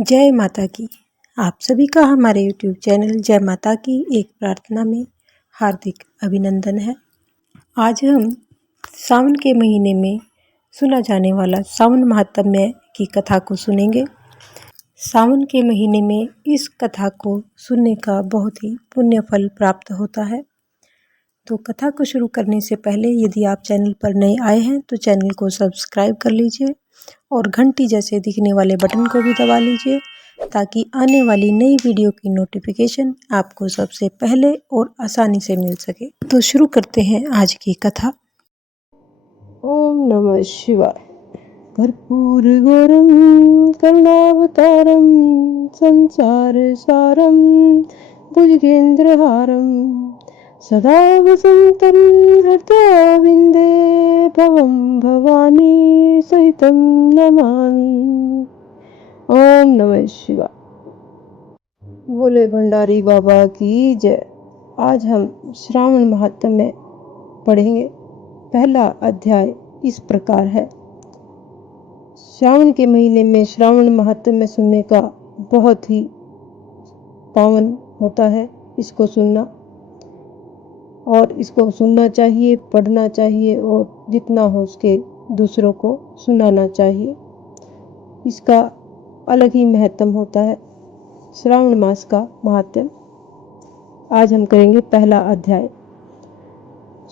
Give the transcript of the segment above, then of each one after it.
जय माता की। आप सभी का हमारे YouTube चैनल जय माता की एक प्रार्थना में हार्दिक अभिनंदन है। आज हम सावन के महीने में सुना जाने वाला सावन महात्म्य की कथा को सुनेंगे। सावन के महीने में इस कथा को सुनने का बहुत ही पुण्य फल प्राप्त होता है। तो कथा को शुरू करने से पहले यदि आप चैनल पर नए आए हैं तो चैनल को सब्सक्राइब कर लीजिए और घंटी जैसे दिखने वाले बटन को भी दबा लीजिए ताकि आने वाली नई वीडियो की नोटिफिकेशन आपको सबसे पहले और आसानी से मिल सके। तो शुरू करते हैं आज की कथा। ओम नमः शिवाय। कर्पूर गौरम करुणावतारम संसार सारम भुजगेंद्रहारम सदा वसंतं हृदयारविंदे भवं भवानी सहितं नमामि। ओम नमः शिवाय। बोले भंडारी बाबा की जय। आज हम श्रावण महात्म्य पढ़ेंगे। पहला अध्याय इस प्रकार है। श्रावण के महीने में श्रावण महात्म्य सुनने का बहुत ही पावन होता है। इसको सुनना और इसको सुनना चाहिए, पढ़ना चाहिए और जितना हो उसके दूसरों को सुनाना चाहिए। इसका अलग ही महत्व होता है। श्रावण मास का महात्म्य आज हम करेंगे। पहला अध्याय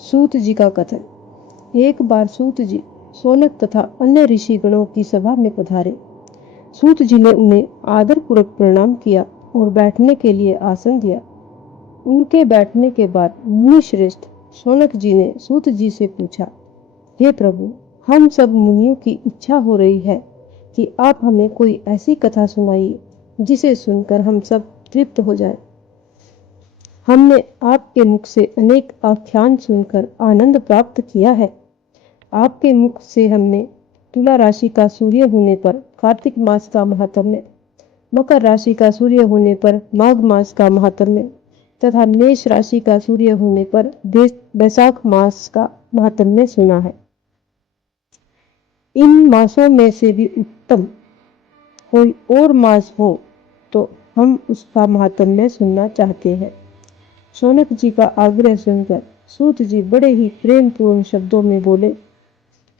सूत जी का कथन। एक बार सूत जी सोनक तथा अन्य ऋषि गणों की सभा में पधारे। सूत जी ने उन्हें आदरपूर्वक प्रणाम किया और बैठने के लिए आसन दिया। उनके बैठने के बाद मुनि श्रेष्ठ सोनक जी ने सूत जी से पूछा, हे प्रभु, हम सब मुनियों की इच्छा हो रही है कि आप हमें कोई ऐसी कथा सुनाइए जिसे सुनकर हम सब तृप्त हो जाएं। हमने आपके मुख से अनेक आख्यान सुनकर आनंद प्राप्त किया है। आपके मुख से हमने तुला राशि का सूर्य होने पर कार्तिक मास का महात्म्य, मकर राशि का सूर्य होने पर माघ मास का महात्म्य तथा मेष राशि का सूर्य होने पर बैसाख मास का महात्म्य सुना है। इन मासों में से भी उत्तम कोई और मास हो तो हम उसका महात्म्य सुनना चाहते हैं। सोनक जी का आग्रह सुनकर सूत जी बड़े ही प्रेम पूर्ण शब्दों में बोले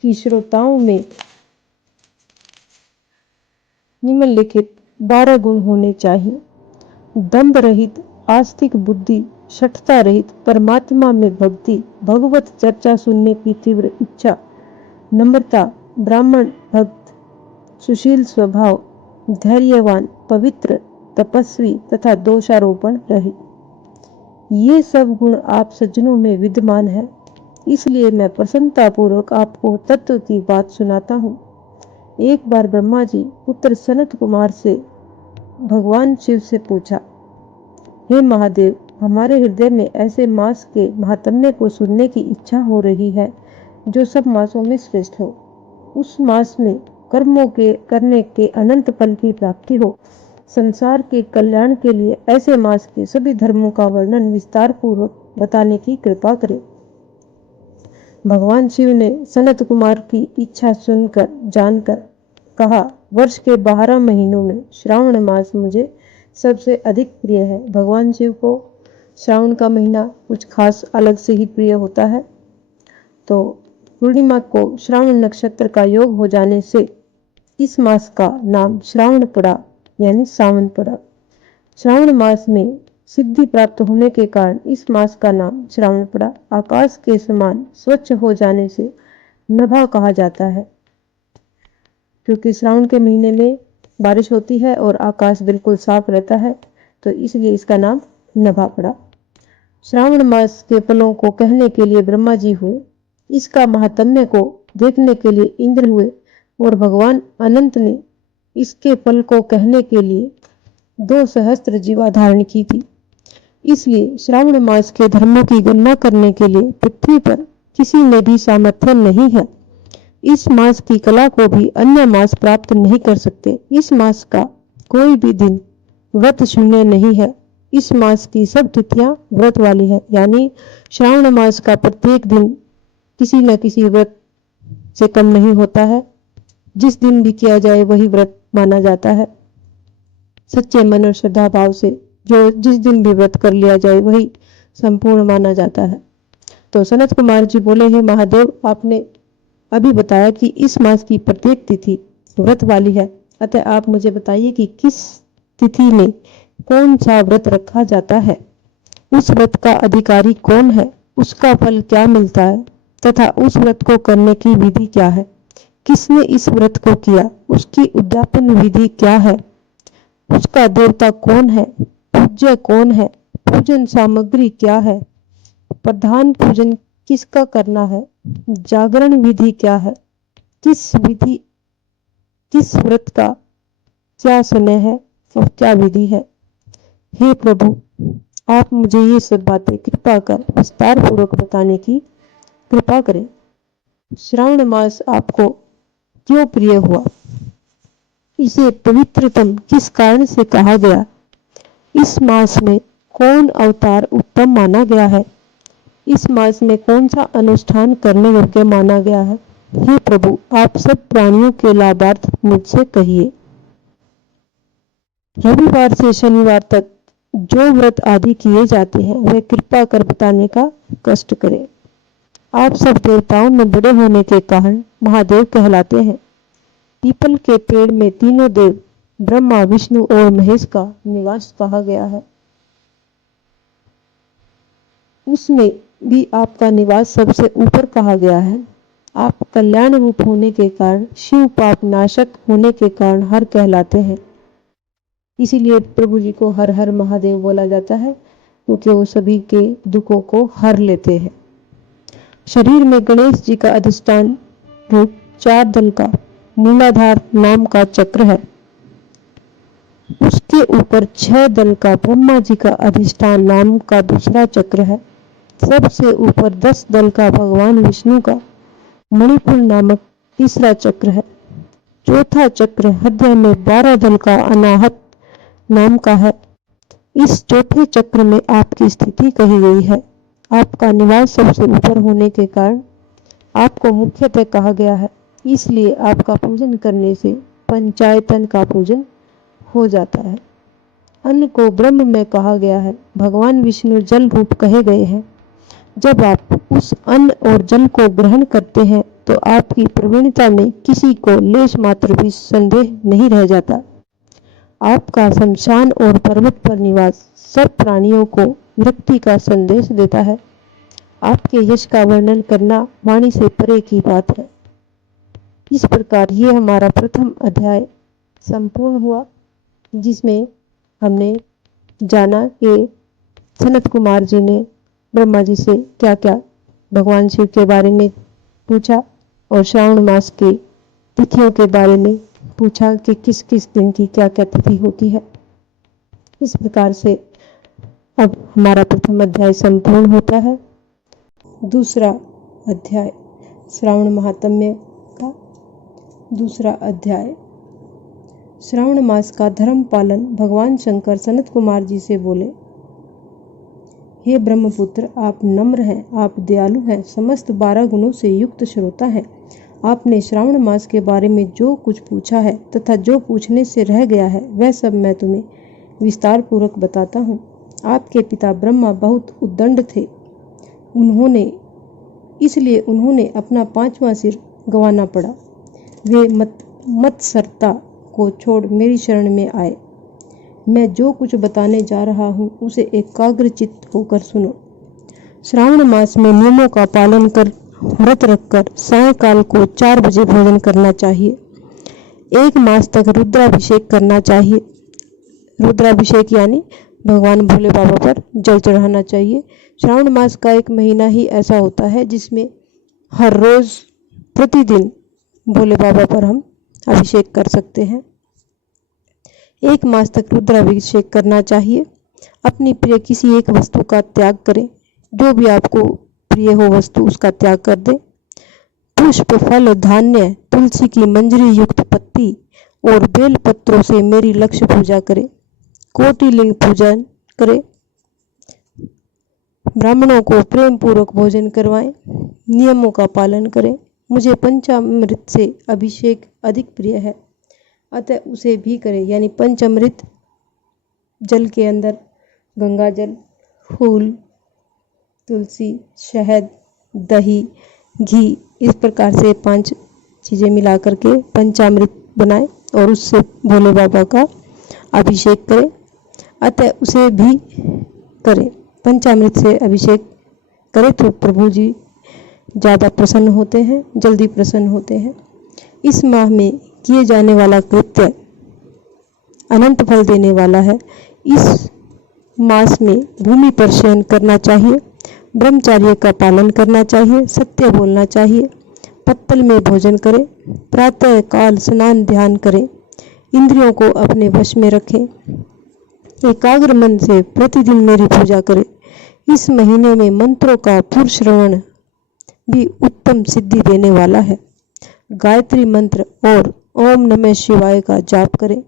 कि श्रोताओं में निम्नलिखित 12 गुण होने चाहिए। दंभ रहित आस्तिक बुद्धि, शठता रहित, परमात्मा में भक्ति, भगवत चर्चा सुनने की तीव्र इच्छा, नम्रता, ब्राह्मण भक्त, सुशील स्वभाव, धैर्यवान, पवित्र, तपस्वी तथा दोषारोपण रहित। ये सब गुण आप सज्जनों में विद्यमान है। इसलिए मैं प्रसन्नता पूर्वक आपको तत्व की बात सुनाता हूँ। एक बार ब्रह्मा जी पुत्र सनत कुमार से भगवान शिव से पूछा, हे महादेव, हमारे हृदय में ऐसे मास के महात्म्य को सुनने की इच्छा हो रही है जो सब मासों में श्रेष्ठ हो। उस मास में कर्मों के करने के अनंत फल की प्राप्ति हो। संसार के कल्याण के लिए ऐसे मास के सभी धर्मों का वर्णन विस्तार पूर्वक बताने की कृपा करें। भगवान शिव ने सनत कुमार की इच्छा सुनकर जानकर कहा, वर्ष के 12 महीनों में श्रावण मास मुझे सबसे अधिक प्रिय है। भगवान शिव को श्रावण का महीना कुछ खास अलग से ही प्रिय होता है। तो पूर्णिमा को श्रावण नक्षत्र का योग हो जाने से इस मास का नाम श्रावण पड़ा, यानी सावन पड़ा। श्रावण मास में सिद्धि प्राप्त होने के कारण इस मास का नाम श्रावण पड़ा। आकाश के समान स्वच्छ हो जाने से नभा कहा जाता है, क्योंकि श्रावण के महीने में बारिश होती है और आकाश बिल्कुल साफ रहता है, तो इसलिए इसका नाम नभा पड़ा। श्रावण मास के फलों को कहने के लिए ब्रह्मा जी हुए। इसका महात्म्य को देखने के लिए इंद्र हुए और भगवान अनंत ने इसके फल को कहने के लिए 2 सहस्त्र जीवा धारण की थी। इसलिए श्रावण मास के धर्मों की गणना करने के लिए पृथ्वी पर किसी में भी सामर्थ्य नहीं है। इस मास की कला को भी अन्य मास प्राप्त नहीं कर सकते। इस मास का कोई भी दिन व्रत शून्य नहीं है। इस मास की सब तिथियां व्रत वाली है, यानी श्रावण मास का प्रत्येक दिन किसी न किसी व्रत से कम नहीं होता है। जिस दिन भी किया जाए वही व्रत माना जाता है। सच्चे मन और श्रद्धा भाव से जो जिस दिन भी व्रत कर लिया जाए वही संपूर्ण माना जाता है। तो सनत कुमार जी बोले, हे महादेव, आपने अभी बताया कि इस मास की प्रत्येक तिथि व्रत वाली है, अतः आप मुझे बताइए कि किस तिथि में कौन सा व्रत रखा जाता है, उस व्रत का अधिकारी कौन है, उसका फल क्या मिलता है तथा उस व्रत को करने की विधि क्या है, किसने इस व्रत को किया, उसकी उद्यापन विधि क्या है, उसका देवता कौन है, पूज्य कौन है, पूजन सामग्री क्या है, प्रधान पूजन किसका करना है, जागरण विधि क्या है, किस व्रत का क्या समय है और क्या विधि है। हे प्रभु, आप मुझे ये सब बातें कृपा कर विस्तार पूर्वक बताने की कृपा करें। श्रावण मास आपको क्यों प्रिय हुआ, इसे पवित्रतम किस कारण से कहा गया, इस मास में कौन अवतार उत्तम माना गया है, इस मास में कौन सा अनुष्ठान करने योग्य माना गया है। हे प्रभु, आप सब प्राणियों के लाभार्थ मुझसे कहिए। रविवार से शनिवार तक जो व्रत आदि किए जाते हैं वे कृपा कर बताने का कष्ट करें। आप सब देवताओं में बड़े होने के कारण महादेव कहलाते हैं। पीपल के पेड़ में तीनों देव ब्रह्मा, विष्णु और महेश का निवास कहा गया है। उसमें भी आपका निवास सबसे ऊपर कहा गया है। आप कल्याण रूप होने के कारण, शिव पाप नाशक होने के कारण हर कहलाते हैं। इसीलिए प्रभु जी को हर हर महादेव बोला जाता है, क्योंकि वो सभी के दुखों को हर लेते हैं। शरीर में गणेश जी का अधिष्ठान रूप 4 दल का मूलाधार नाम का चक्र है। उसके ऊपर 6 दल का ब्रह्मा जी का अधिष्ठान नाम का दूसरा चक्र है। सबसे ऊपर 10 दल का भगवान विष्णु का मणिपुर नामक तीसरा चक्र है। चौथा चक्र हृदय में 12 दल का अनाहत नाम का है। इस चौथे चक्र में आपकी स्थिति कही गई है। आपका निवास सबसे ऊपर होने के कारण आपको मुख्यतः कहा गया है, इसलिए आपका पूजन करने से पंचायतन का पूजन हो जाता है। अन्न को ब्रह्म में कहा गया है। भगवान विष्णु जल रूप कहे गए हैं। जब आप उस अन्न और जल को ग्रहण करते हैं तो आपकी प्रवीणता में किसी को लेश मात्र भी संदेह नहीं रह जाता। आपका शमशान और पर्वत पर निवास सब प्राणियों को मृत्यु का संदेश देता है। आपके यश का वर्णन करना वाणी से परे की बात है। इस प्रकार ये हमारा प्रथम अध्याय संपूर्ण हुआ, जिसमें हमने जाना कि सनत कुमार जी ने ब्रह्मा जी से क्या क्या भगवान शिव के बारे में पूछा और श्रावण मास के तिथियों के बारे में पूछा कि किस किस दिन की क्या क्या तिथि होती है। इस प्रकार से अब हमारा प्रथम अध्याय संपूर्ण होता है। दूसरा अध्याय श्रावण महात्म्य का दूसरा अध्याय। श्रावण मास का धर्म पालन। भगवान शंकर सनत कुमार जी से बोले, हे ब्रह्मपुत्र, आप नम्र हैं, आप दयालु हैं, समस्त 12 गुणों से युक्त श्रोता हैं। आपने श्रावण मास के बारे में जो कुछ पूछा है तथा जो पूछने से रह गया है वह सब मैं तुम्हें विस्तार पूर्वक बताता हूँ। आपके पिता ब्रह्मा बहुत उद्दंड थे। इसलिए उन्होंने अपना 5वां सिर गंवाना पड़ा। वे मत्सरता को छोड़ मेरी शरण में आए। मैं जो कुछ बताने जा रहा हूँ उसे एकाग्रचित्त होकर सुनो। श्रावण मास में नियमों का पालन कर व्रत रखकर सायंकाल को 4 बजे भोजन करना चाहिए। 1 मास तक रुद्राभिषेक करना चाहिए। रुद्राभिषेक यानी भगवान भोले बाबा पर जल चढ़ाना चाहिए। श्रावण मास का 1 महीना ही ऐसा होता है जिसमें हर रोज प्रतिदिन भोले बाबा पर हम अभिषेक कर सकते हैं। 1 मास तक रुद्राभिषेक करना चाहिए। अपनी प्रिय किसी एक वस्तु का त्याग करें। जो भी आपको प्रिय हो वस्तु उसका त्याग कर दे। पुष्प, फल, धान्य, तुलसी की मंजरी युक्त पत्ती और बेल पत्रों से मेरी लक्ष्य पूजा करें। कोटिलिंग पूजन करें। ब्राह्मणों को प्रेम पूर्वक भोजन करवाएं। नियमों का पालन करें। मुझे पंचामृत से अभिषेक अधिक प्रिय है, अतः उसे भी करें। यानी पंचामृत जल के अंदर गंगा जल, फूल, तुलसी, शहद, दही, घी, इस प्रकार से 5 चीज़ें मिला करके पंचामृत बनाएं और उससे भोले बाबा का अभिषेक करें। अतः उसे भी करें, पंचामृत से अभिषेक करें तो प्रभु जी ज़्यादा प्रसन्न होते हैं, जल्दी प्रसन्न होते हैं। इस माह में किए जाने वाला कृत्य अनंत फल देने वाला है। इस मास में भूमि पर शयन करना चाहिए, ब्रह्मचर्य का पालन करना चाहिए, सत्य बोलना चाहिए, पत्तल में भोजन करें, प्रातः काल स्नान ध्यान करें, इंद्रियों को अपने वश में रखें, एकाग्र मन से प्रतिदिन मेरी पूजा करें। इस महीने में मंत्रों का पूर्व श्रवण भी उत्तम सिद्धि देने वाला है। गायत्री मंत्र और ओम नमः शिवाय का जाप करें।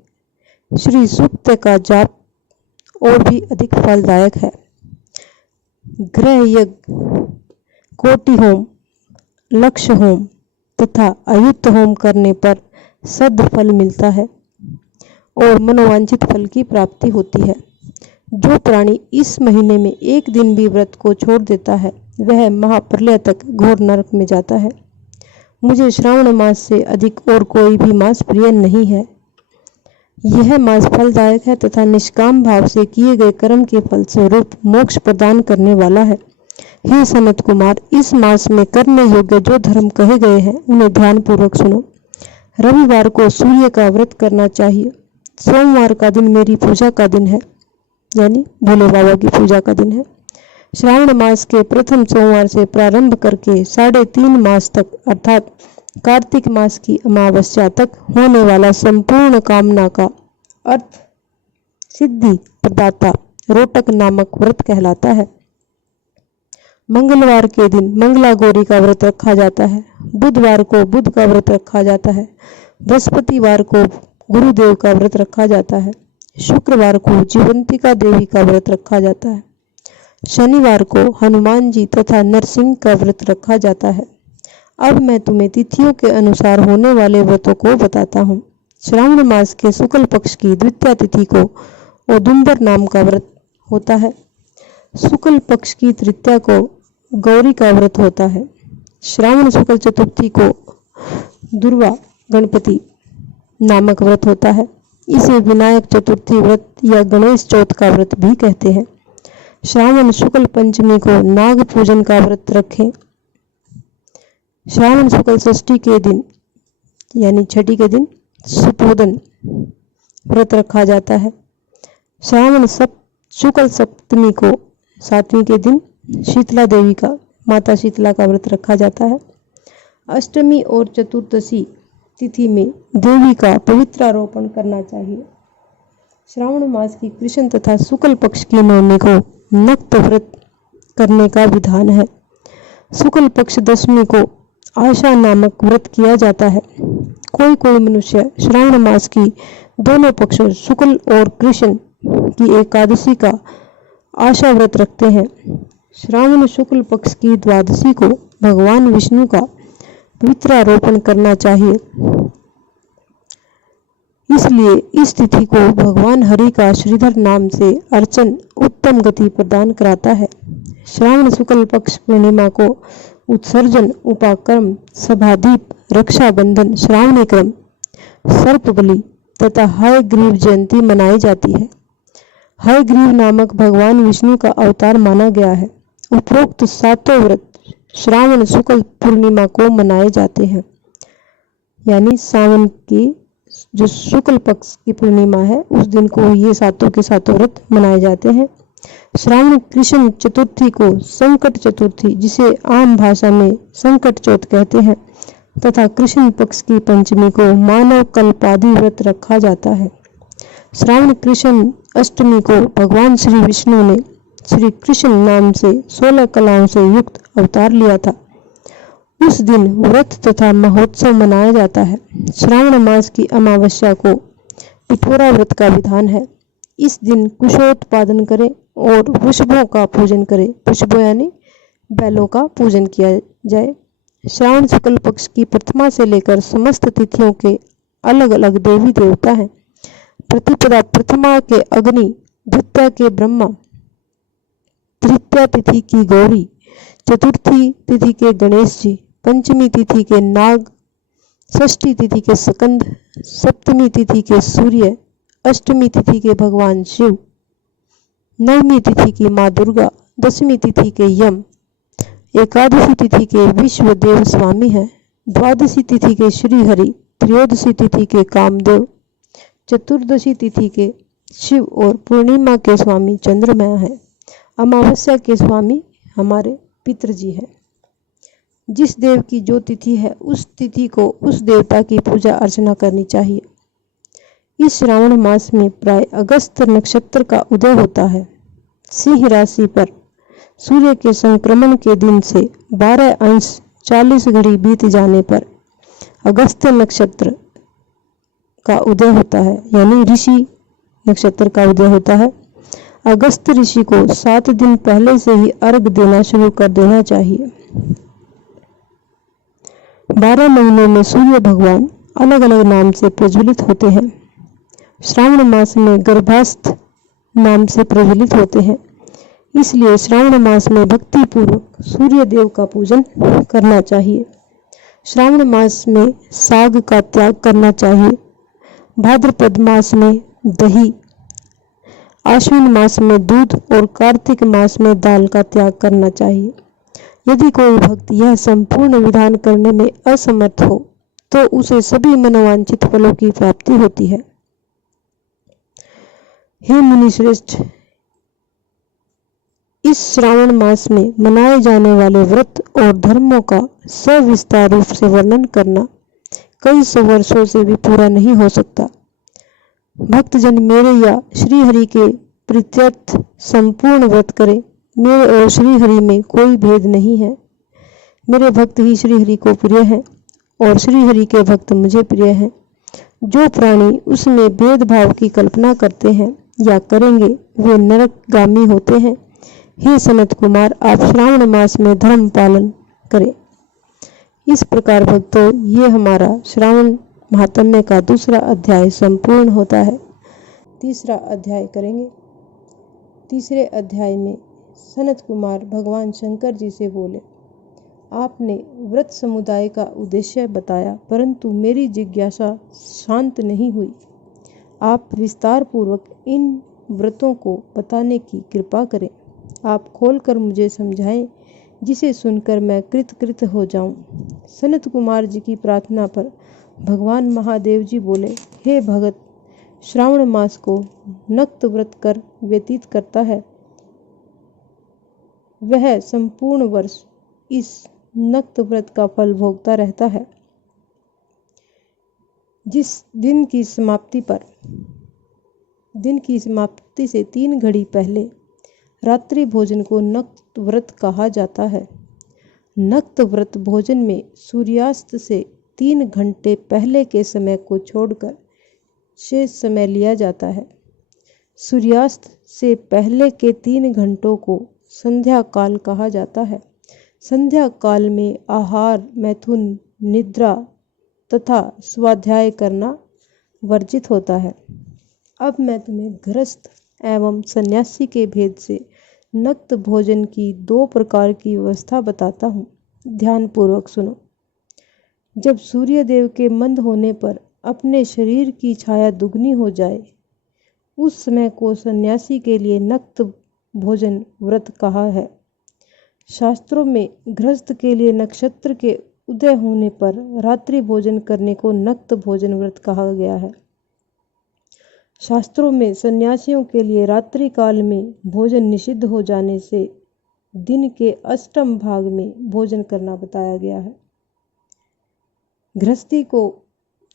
श्री सूक्त का जाप और भी अधिक फलदायक है। ग्रह यज्ञ, कोटि होम, लक्ष्य होम तथा अयुत होम करने पर सद्फल मिलता है और मनोवांछित फल की प्राप्ति होती है। जो प्राणी इस महीने में एक दिन भी व्रत को छोड़ देता है वह महाप्रलय तक घोर नरक में जाता है। मुझे श्रावण मास से अधिक और कोई भी मास प्रिय नहीं है। यह मास फलदायक है तथा निष्काम भाव से किए गए कर्म के फल स्वरूप मोक्ष प्रदान करने वाला है। हे सनत कुमार, इस मास में करने योग्य जो धर्म कहे गए हैं उन्हें ध्यान पूर्वक सुनो। रविवार को सूर्य का व्रत करना चाहिए। सोमवार का दिन मेरी पूजा का दिन है, यानी भोले बाबा की पूजा का दिन है। श्रावण मास के प्रथम सोमवार से प्रारंभ करके 3.5 मास तक अर्थात कार्तिक मास की अमावस्या तक होने वाला संपूर्ण कामना का अर्थ सिद्धि प्रदाता रोटक नामक व्रत कहलाता है। मंगलवार के दिन मंगला गौरी का व्रत रखा जाता है। बुधवार को बुध का व्रत रखा जाता है। बृहस्पतिवार को गुरुदेव का व्रत रखा जाता है। शुक्रवार को जीवंतिका देवी का व्रत रखा जाता है। शनिवार को हनुमान जी तथा नरसिंह का व्रत रखा जाता है। अब मैं तुम्हें तिथियों के अनुसार होने वाले व्रतों को बताता हूँ। श्रावण मास के शुक्ल पक्ष की द्वितीया तिथि को औदुंबर नाम का व्रत होता है। शुक्ल पक्ष की तृतीया को गौरी का व्रत होता है। श्रावण शुक्ल चतुर्थी को दुर्वा गणपति नामक व्रत होता है। इसे विनायक चतुर्थी व्रत या गणेश चौथ का व्रत भी कहते हैं। श्रावण शुक्ल पंचमी को नाग पूजन का व्रत रखें। श्रावण शुक्ल षष्ठी के दिन यानी छठी के दिन सुपोदन व्रत रखा जाता है। श्रावण शुक्ल सप्तमी को 7वीं के दिन शीतला देवी का माता शीतला का व्रत रखा जाता है। अष्टमी और चतुर्दशी तिथि में देवी का पवित्रारोपण करना चाहिए। श्रावण मास की कृष्ण तथा शुक्ल पक्ष की नवमी को नक्त व्रत करने का विधान है। शुक्ल पक्ष दशमी को आशा नामक व्रत किया जाता है। कोई कोई मनुष्य श्रावण मास की दोनों पक्षों शुक्ल और कृष्ण की एकादशी का आशा व्रत रखते हैं। श्रावण शुक्ल पक्ष की द्वादशी को भगवान विष्णु का पवित्रारोपण करना चाहिए। इसलिए इस तिथि को भगवान हरि का श्रीधर नाम से अर्चन उत्तम गति प्रदान कराता है। श्रावण शुक्ल पक्ष पूर्णिमा को उत्सर्जन, उपाकर्म, सभादीप, रक्षाबंधन, श्रावणी क्रम, सर्पबलि तथा हयग्रीव जयंती मनाई जाती है। हयग्रीव नामक भगवान विष्णु का अवतार माना गया है। उपरोक्त 7 व्रत श्रावण शुक्ल पूर्णिमा को मनाए जाते हैं, यानी सावन की जो शुक्ल पक्ष की पूर्णिमा है उस दिन को ये 7 के 7 व्रत मनाए जाते हैं। श्रावण कृष्ण चतुर्थी को संकट चतुर्थी, जिसे आम भाषा में संकट चौथ कहते हैं, तथा कृष्ण पक्ष की पंचमी को मानव कल्पादि व्रत रखा जाता है। श्रावण कृष्ण अष्टमी को भगवान श्री विष्णु ने श्री कृष्ण नाम से 16 कलाओं से युक्त अवतार लिया था। उस दिन व्रत तथा महोत्सव मनाया जाता है। श्रावण मास की अमावस्या को पिठोरा व्रत का विधान है। इस दिन कुशोत्पादन करें और वृषभों का पूजन करें। वृषभों यानी बैलों का पूजन किया जाए। श्रावण शुक्ल पक्ष की प्रथमा से लेकर समस्त तिथियों के अलग अलग देवी देवता हैं। प्रतिपदा प्रथमा के अग्नि द्वितीया के ब्रह्मा, तृतीया तिथि की गौरी, चतुर्थी तिथि के गणेश जी, पंचमी तिथि के नाग, षष्ठी तिथि के स्कंद, सप्तमी तिथि के सूर्य, अष्टमी तिथि के भगवान शिव, नवमी तिथि की माँ दुर्गा, दसवीं तिथि के यम, एकादशी तिथि के विश्व देव स्वामी है, द्वादशी तिथि के श्री हरि, त्रयोदशी तिथि के कामदेव, चतुर्दशी तिथि के शिव और पूर्णिमा के स्वामी चंद्रमा है। अमावस्या के स्वामी हमारे पितृजी है। जिस देव की जो तिथि है उस तिथि को उस देवता की पूजा अर्चना करनी चाहिए। इस श्रावण मास में प्राय अगस्त नक्षत्र का उदय होता है। सिंह राशि पर सूर्य के संक्रमण के दिन से 12:40 बीत जाने पर अगस्त नक्षत्र का उदय होता है, यानी ऋषि नक्षत्र का उदय होता है। अगस्त ऋषि को 7 दिन पहले से ही अर्घ देना शुरू कर देना चाहिए। 12 महीनों में सूर्य भगवान अलग अलग नाम से प्रज्वलित होते हैं। श्रावण मास में गर्भास्थ नाम से प्रज्वलित होते हैं। इसलिए श्रावण मास में भक्ति पूर्वक सूर्य देव का पूजन करना चाहिए। श्रावण मास में साग का त्याग करना चाहिए। भाद्रपद मास में दही, आश्विन मास में दूध और कार्तिक मास में दाल का त्याग करना चाहिए। यदि कोई भक्त यह संपूर्ण विधान करने में असमर्थ हो तो उसे सभी मनोवांछित फलों की प्राप्ति होती है। हे मुनिश्रेष्ठ, इस श्रावण मास में मनाए जाने वाले व्रत और धर्मों का सविस्तार रूप से वर्णन करना कई सौ वर्षों से भी पूरा नहीं हो सकता। भक्तजन मेरे या श्री हरि के प्रीत्यर्थ संपूर्ण व्रत करें। मेरे और श्री हरि में कोई भेद नहीं है। मेरे भक्त ही श्री हरि को प्रिय है और श्री हरि के भक्त मुझे प्रिय हैं। जो प्राणी उसमें भेदभाव की कल्पना करते हैं या करेंगे वे नरकगामी होते हैं। हे सनत कुमार, आप श्रावण मास में धर्म पालन करें। इस प्रकार भक्तों, ये हमारा श्रावण महात्म्य का दूसरा अध्याय संपूर्ण होता है। तीसरा अध्याय करेंगे। तीसरे अध्याय में सनत कुमार भगवान शंकर जी से बोले, आपने व्रत समुदाय का उद्देश्य बताया, परंतु मेरी जिज्ञासा शांत नहीं हुई। आप विस्तार पूर्वक इन व्रतों को बताने की कृपा करें। आप खोलकर मुझे समझाएं, जिसे सुनकर मैं कृतकृत हो जाऊं। सनत कुमार जी की प्रार्थना पर भगवान महादेव जी बोले, हे भगत, श्रावण मास को नक्त व्रत कर व्यतीत करता है, वह संपूर्ण वर्ष इस नक्त व्रत का फल भोगता रहता है। जिस दिन की समाप्ति से 3 घड़ी पहले रात्रि भोजन को नक्त व्रत कहा जाता है। नक्त व्रत भोजन में सूर्यास्त से 3 घंटे पहले के समय को छोड़कर शेष समय लिया जाता है। सूर्यास्त से पहले के 3 घंटों को संध्या काल कहा जाता है। संध्या काल में आहार, मैथुन, निद्रा तथा स्वाध्याय करना वर्जित होता है। अब मैं तुम्हें गृहस्थ एवं सन्यासी के भेद से नक्त भोजन की 2 प्रकार की व्यवस्था बताता हूँ। ध्यानपूर्वक सुनो। जब सूर्य देव के मंद होने पर अपने शरीर की छाया दुगनी हो जाए, उस समय को सन्यासी के लिए नक्त भोजन व्रत कहा है। शास्त्रों में गृहस्थ के लिए नक्षत्र के उदय होने पर रात्रि भोजन करने को नक्त भोजन व्रत कहा गया है। शास्त्रों में सन्यासियों के लिए रात्रि काल में भोजन निषिद्ध हो जाने से दिन के अष्टम भाग में भोजन करना बताया गया है। गृहस्थी को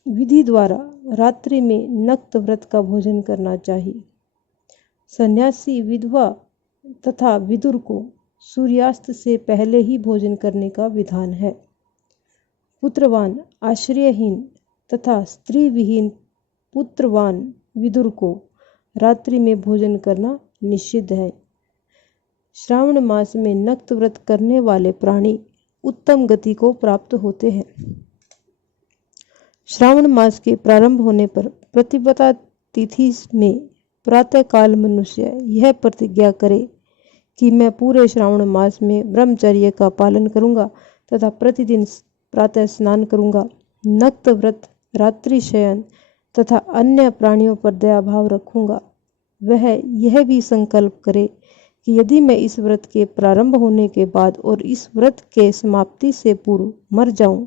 विधि द्वारा रात्रि में नक्त व्रत का भोजन करना चाहिए। सन्यासी, विधवा तथा विदुर को सूर्यास्त से पहले ही भोजन करने का विधान है। पुत्रवान, आश्रयहीन तथा स्त्री विहीन पुत्रवान विदुर को रात्रि में भोजन करना निषिद्ध है। श्रावण मास में नक्त व्रत करने वाले प्राणी उत्तम गति को प्राप्त होते हैं। श्रावण मास के प्रारंभ होने पर प्रतिपदा तिथि में प्रातःकाल मनुष्य यह प्रतिज्ञा करे कि मैं पूरे श्रावण मास में ब्रह्मचर्य का पालन करूंगा तथा प्रतिदिन प्रातः स्नान करूंगा, नक्त व्रत, रात्रि शयन तथा अन्य प्राणियों पर दया भाव रखूंगा, वह यह भी संकल्प करे कि यदि मैं इस व्रत के प्रारंभ होने के बाद और इस व्रत के समाप्ति से पूर्व मर जाऊं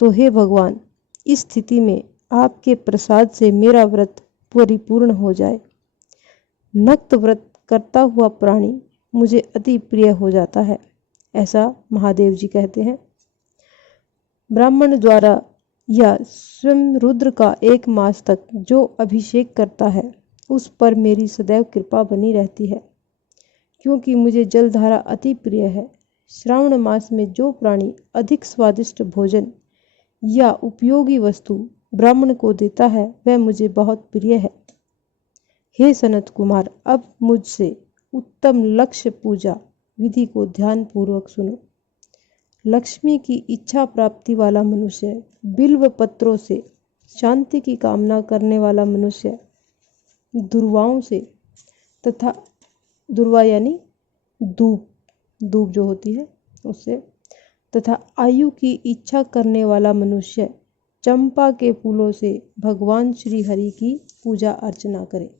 तो हे भगवान, इस स्थिति में आपके प्रसाद से मेरा व्रत परिपूर्ण हो जाए। नक्त व्रत करता हुआ प्राणी मुझे अति प्रिय हो जाता है, ऐसा महादेव जी कहते हैं। ब्राह्मण द्वारा या स्वयं रुद्र का 1 मास तक जो अभिषेक करता है उस पर मेरी सदैव कृपा बनी रहती है, क्योंकि मुझे जलधारा अति प्रिय है। श्रावण मास में जो प्राणी अधिक स्वादिष्ट भोजन या उपयोगी वस्तु ब्राह्मण को देता है वह मुझे बहुत प्रिय है। हे सनत कुमार, अब मुझसे उत्तम लक्ष्य पूजा विधि को ध्यान पूर्वक सुनो। लक्ष्मी की इच्छा प्राप्ति वाला मनुष्य, बिल्व पत्रों से शांति की कामना करने वाला मनुष्य, दुर्वाओं से तथा दुर्वा यानी दूब जो होती है उससे तथा आयु की इच्छा करने वाला मनुष्य चंपा के फूलों से भगवान श्री हरि की पूजा अर्चना करे।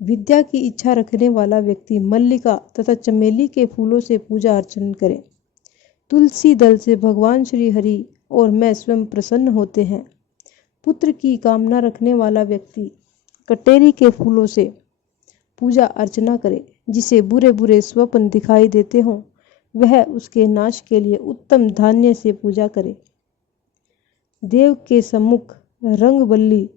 विद्या की इच्छा रखने वाला व्यक्ति मल्लिका तथा चमेली के फूलों से पूजा अर्चना करे। तुलसी दल से भगवान श्री हरि और मैं स्वयं प्रसन्न होते हैं। पुत्र की कामना रखने वाला व्यक्ति कटेरी के फूलों से पूजा अर्चना करे। जिसे बुरे बुरे स्वप्न दिखाई देते हों वह उसके नाश के लिए उत्तम धान्य से पूजा करे। देव के सम्मुख रंगवल्ली,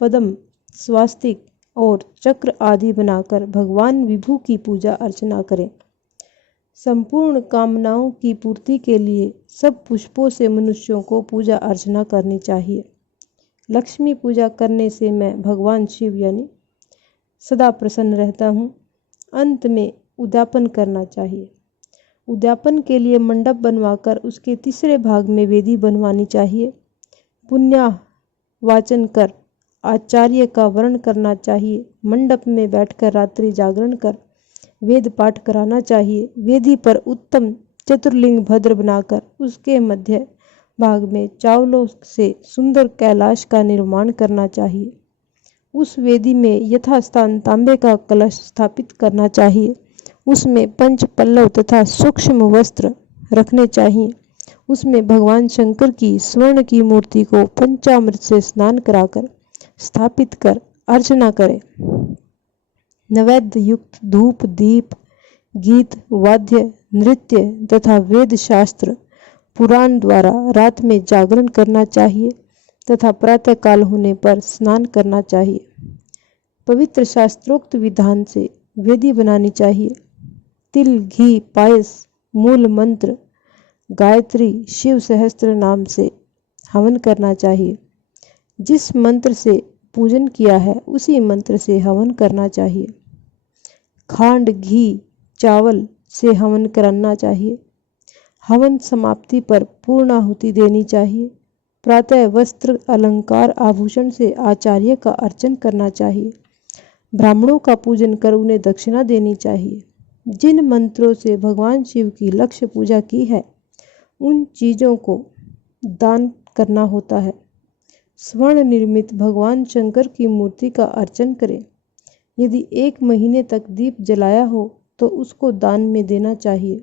पद्म, स्वास्तिक और चक्र आदि बनाकर भगवान विभु की पूजा अर्चना करें। संपूर्ण कामनाओं की पूर्ति के लिए सब पुष्पों से मनुष्यों को पूजा अर्चना करनी चाहिए। लक्ष्मी पूजा करने से मैं भगवान शिव यानी सदा प्रसन्न रहता हूँ। अंत में उद्यापन करना चाहिए। उद्यापन के लिए मंडप बनवाकर उसके तीसरे भाग में वेदी बनवानी चाहिए। पुण्य वाचन कर आचार्य का वर्ण करना चाहिए। मंडप में बैठकर रात्रि जागरण कर वेद पाठ कराना चाहिए। वेदी पर उत्तम चतुर्लिंग भद्र बनाकर उसके मध्य भाग में चावलों से सुंदर कैलाश का निर्माण करना चाहिए। उस वेदी में यथास्थान तांबे का कलश स्थापित करना चाहिए। उसमें पंच पल्लव तथा सूक्ष्म वस्त्र रखने चाहिए। उसमें भगवान शंकर की स्वर्ण की मूर्ति को पंचामृत से स्नान कराकर स्थापित कर अर्चना करें। नैवेद्य युक्त धूप, दीप, गीत, वाद्य, नृत्य तथा वेद शास्त्र पुराण द्वारा रात में जागरण करना चाहिए तथा प्रातः काल होने पर स्नान करना चाहिए। पवित्र शास्त्रोक्त विधान से वेदी बनानी चाहिए। तिल, घी, पायस, मूल मंत्र, गायत्री, शिव सहस्त्र नाम से हवन करना चाहिए। जिस मंत्र से पूजन किया है उसी मंत्र से हवन करना चाहिए। खांड, घी, चावल से हवन करना चाहिए। हवन समाप्ति पर पूर्णाहुति देनी चाहिए। प्रातः वस्त्र, अलंकार, आभूषण से आचार्य का अर्चन करना चाहिए। ब्राह्मणों का पूजन कर उन्हें दक्षिणा देनी चाहिए। जिन मंत्रों से भगवान शिव की लक्ष्य पूजा की है उन चीज़ों को दान करना होता है। स्वर्ण निर्मित भगवान शंकर की मूर्ति का अर्चन करें। यदि 1 महीने तक दीप जलाया हो तो उसको दान में देना चाहिए।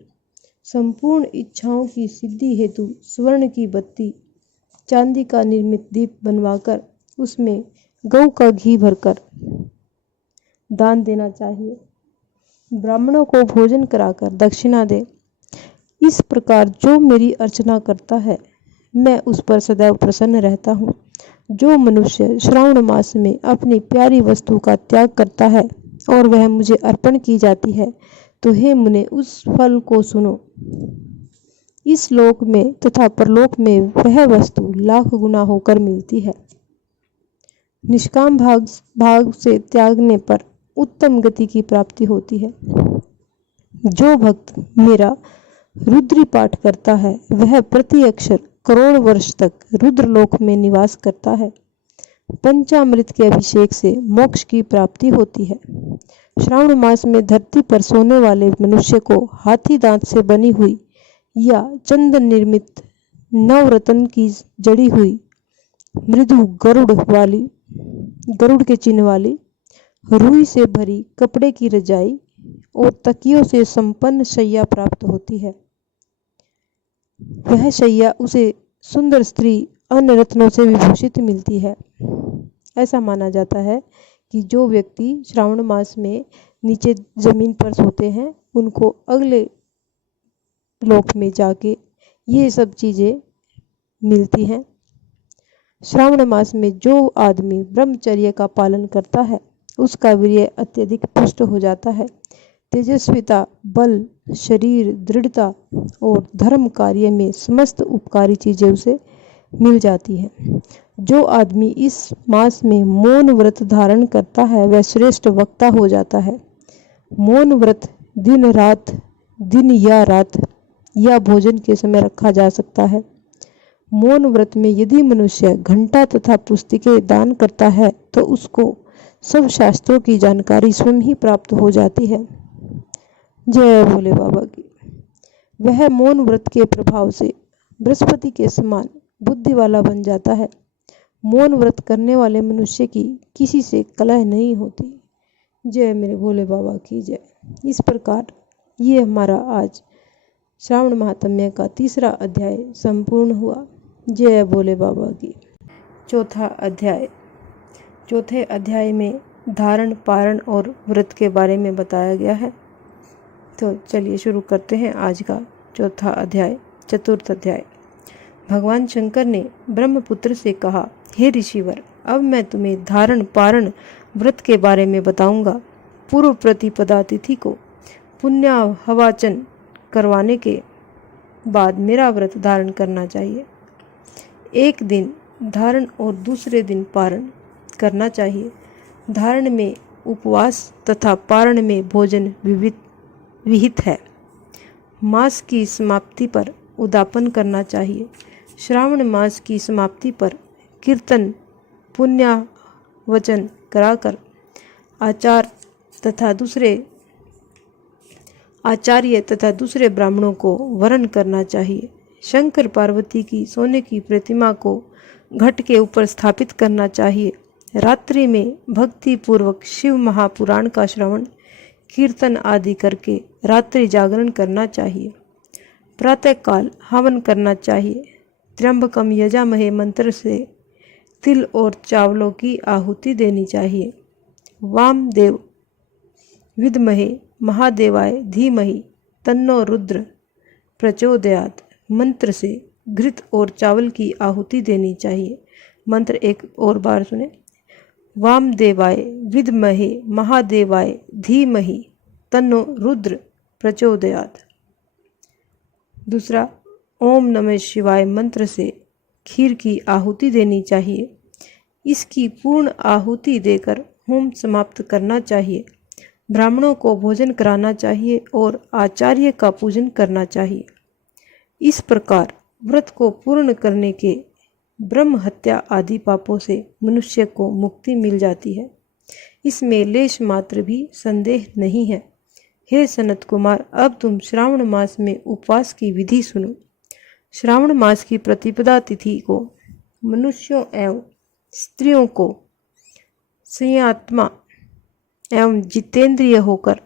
संपूर्ण इच्छाओं की सिद्धि हेतु स्वर्ण की बत्ती, चांदी का निर्मित दीप बनवाकर उसमें गौ का घी भरकर दान देना चाहिए। ब्राह्मणों को भोजन कराकर दक्षिणा दे। इस प्रकार जो मेरी अर्चना करता है मैं उस पर सदैव प्रसन्न रहता हूँ। जो मनुष्य श्रावण मास में अपनी प्यारी वस्तु का त्याग करता है और वह मुझे अर्पण की जाती है तो हे मुने उस फल को सुनो। इस लोक में तथा परलोक में वह वस्तु लाख गुना होकर मिलती है। निष्काम भाग से त्यागने पर उत्तम गति की प्राप्ति होती है। जो भक्त मेरा रुद्री पाठ करता है वह प्रति अक्षर करोड़ वर्ष तक रुद्रलोक में निवास करता है। पंचामृत के अभिषेक से मोक्ष की प्राप्ति होती है। श्रावण मास में धरती पर सोने वाले मनुष्य को हाथी दांत से बनी हुई या चंदन निर्मित नवरत्न की जड़ी हुई मृदु गरुड़ के चिन्ह वाली रुई से भरी कपड़े की रजाई और तकियों से संपन्न शैया प्राप्त होती है। वह शैया उसे सुंदर स्त्री अन्य रत्नों से विभूषित मिलती है। ऐसा माना जाता है कि जो व्यक्ति श्रावण मास में नीचे जमीन पर सोते हैं उनको अगले लोक में जाके ये सब चीजें मिलती हैं। श्रावण मास में जो आदमी ब्रह्मचर्य का पालन करता है उसका वीर्य अत्यधिक पुष्ट हो जाता है। तेजस्विता, बल, शरीर, दृढ़ता और धर्म कार्य में समस्त उपकारी चीजें उसे मिल जाती हैं। जो आदमी इस मास में मौन व्रत धारण करता है वह श्रेष्ठ वक्ता हो जाता है। मौन व्रत दिन या रात या भोजन के समय रखा जा सकता है। मौन व्रत में यदि मनुष्य घंटा तथा पुस्तकें दान करता है तो उसको सब शास्त्रों की जानकारी स्वयं ही प्राप्त हो जाती है। जय भोले बाबा की। वह मौन व्रत के प्रभाव से बृहस्पति के समान बुद्धि वाला बन जाता है। मौन व्रत करने वाले मनुष्य की किसी से कलह नहीं होती। जय मेरे भोले बाबा की जय। इस प्रकार ये हमारा आज श्रावण महात्म्य का 3रा अध्याय संपूर्ण हुआ। जय भोले बाबा की। चौथा अध्याय। चौथे अध्याय में धारण, पारण और व्रत के बारे में बताया गया है। तो चलिए शुरू करते हैं आज का चौथा अध्याय। चतुर्थ अध्याय। भगवान शंकर ने ब्रह्मपुत्र से कहा, हे ऋषिवर, अब मैं तुम्हें धारण, पारण, व्रत के बारे में बताऊंगा। पूर्व प्रतिपदा तिथि को पुण्याहवाचन करवाने के बाद मेरा व्रत धारण करना चाहिए। एक दिन धारण और दूसरे दिन पारण करना चाहिए। धारण में उपवास तथा पारण में भोजन विहित है। मास की समाप्ति पर उद्यापन करना चाहिए। श्रावण मास की समाप्ति पर कीर्तन, पुण्यावचन कराकर आचार्य तथा दूसरे ब्राह्मणों को वरण करना चाहिए। शंकर पार्वती की सोने की प्रतिमा को घट के ऊपर स्थापित करना चाहिए। रात्रि में भक्ति पूर्वक शिव महापुराण का श्रवण, कीर्तन आदि करके रात्रि जागरण करना चाहिए। प्रातःकाल हवन करना चाहिए। त्र्यंबकम यजामहे मंत्र से तिल और चावलों की आहुति देनी चाहिए। वामदेव विद्महे महादेवाय धीमहि तन्नो रुद्र प्रचोदयात् मंत्र से घृत और चावल की आहुति देनी चाहिए। मंत्र एक और बार सुने। वामदेवाय विद्महे महादेवाय धीमहि तन्नो रुद्र प्रचोदयात्। दूसरा, ओम नमः शिवाय मंत्र से खीर की आहुति देनी चाहिए। इसकी पूर्ण आहुति देकर होम समाप्त करना चाहिए। ब्राह्मणों को भोजन कराना चाहिए और आचार्य का पूजन करना चाहिए। इस प्रकार व्रत को पूर्ण करने के ब्रह्म हत्या आदि पापों से मनुष्य को मुक्ति मिल जाती है। इसमें लेश मात्र भी संदेह नहीं है। हे सनत कुमार, अब तुम श्रावण मास में उपवास की विधि सुनो। श्रावण मास की प्रतिपदा तिथि को मनुष्यों एवं स्त्रियों को संयमात्मा एवं जितेंद्रिय होकर,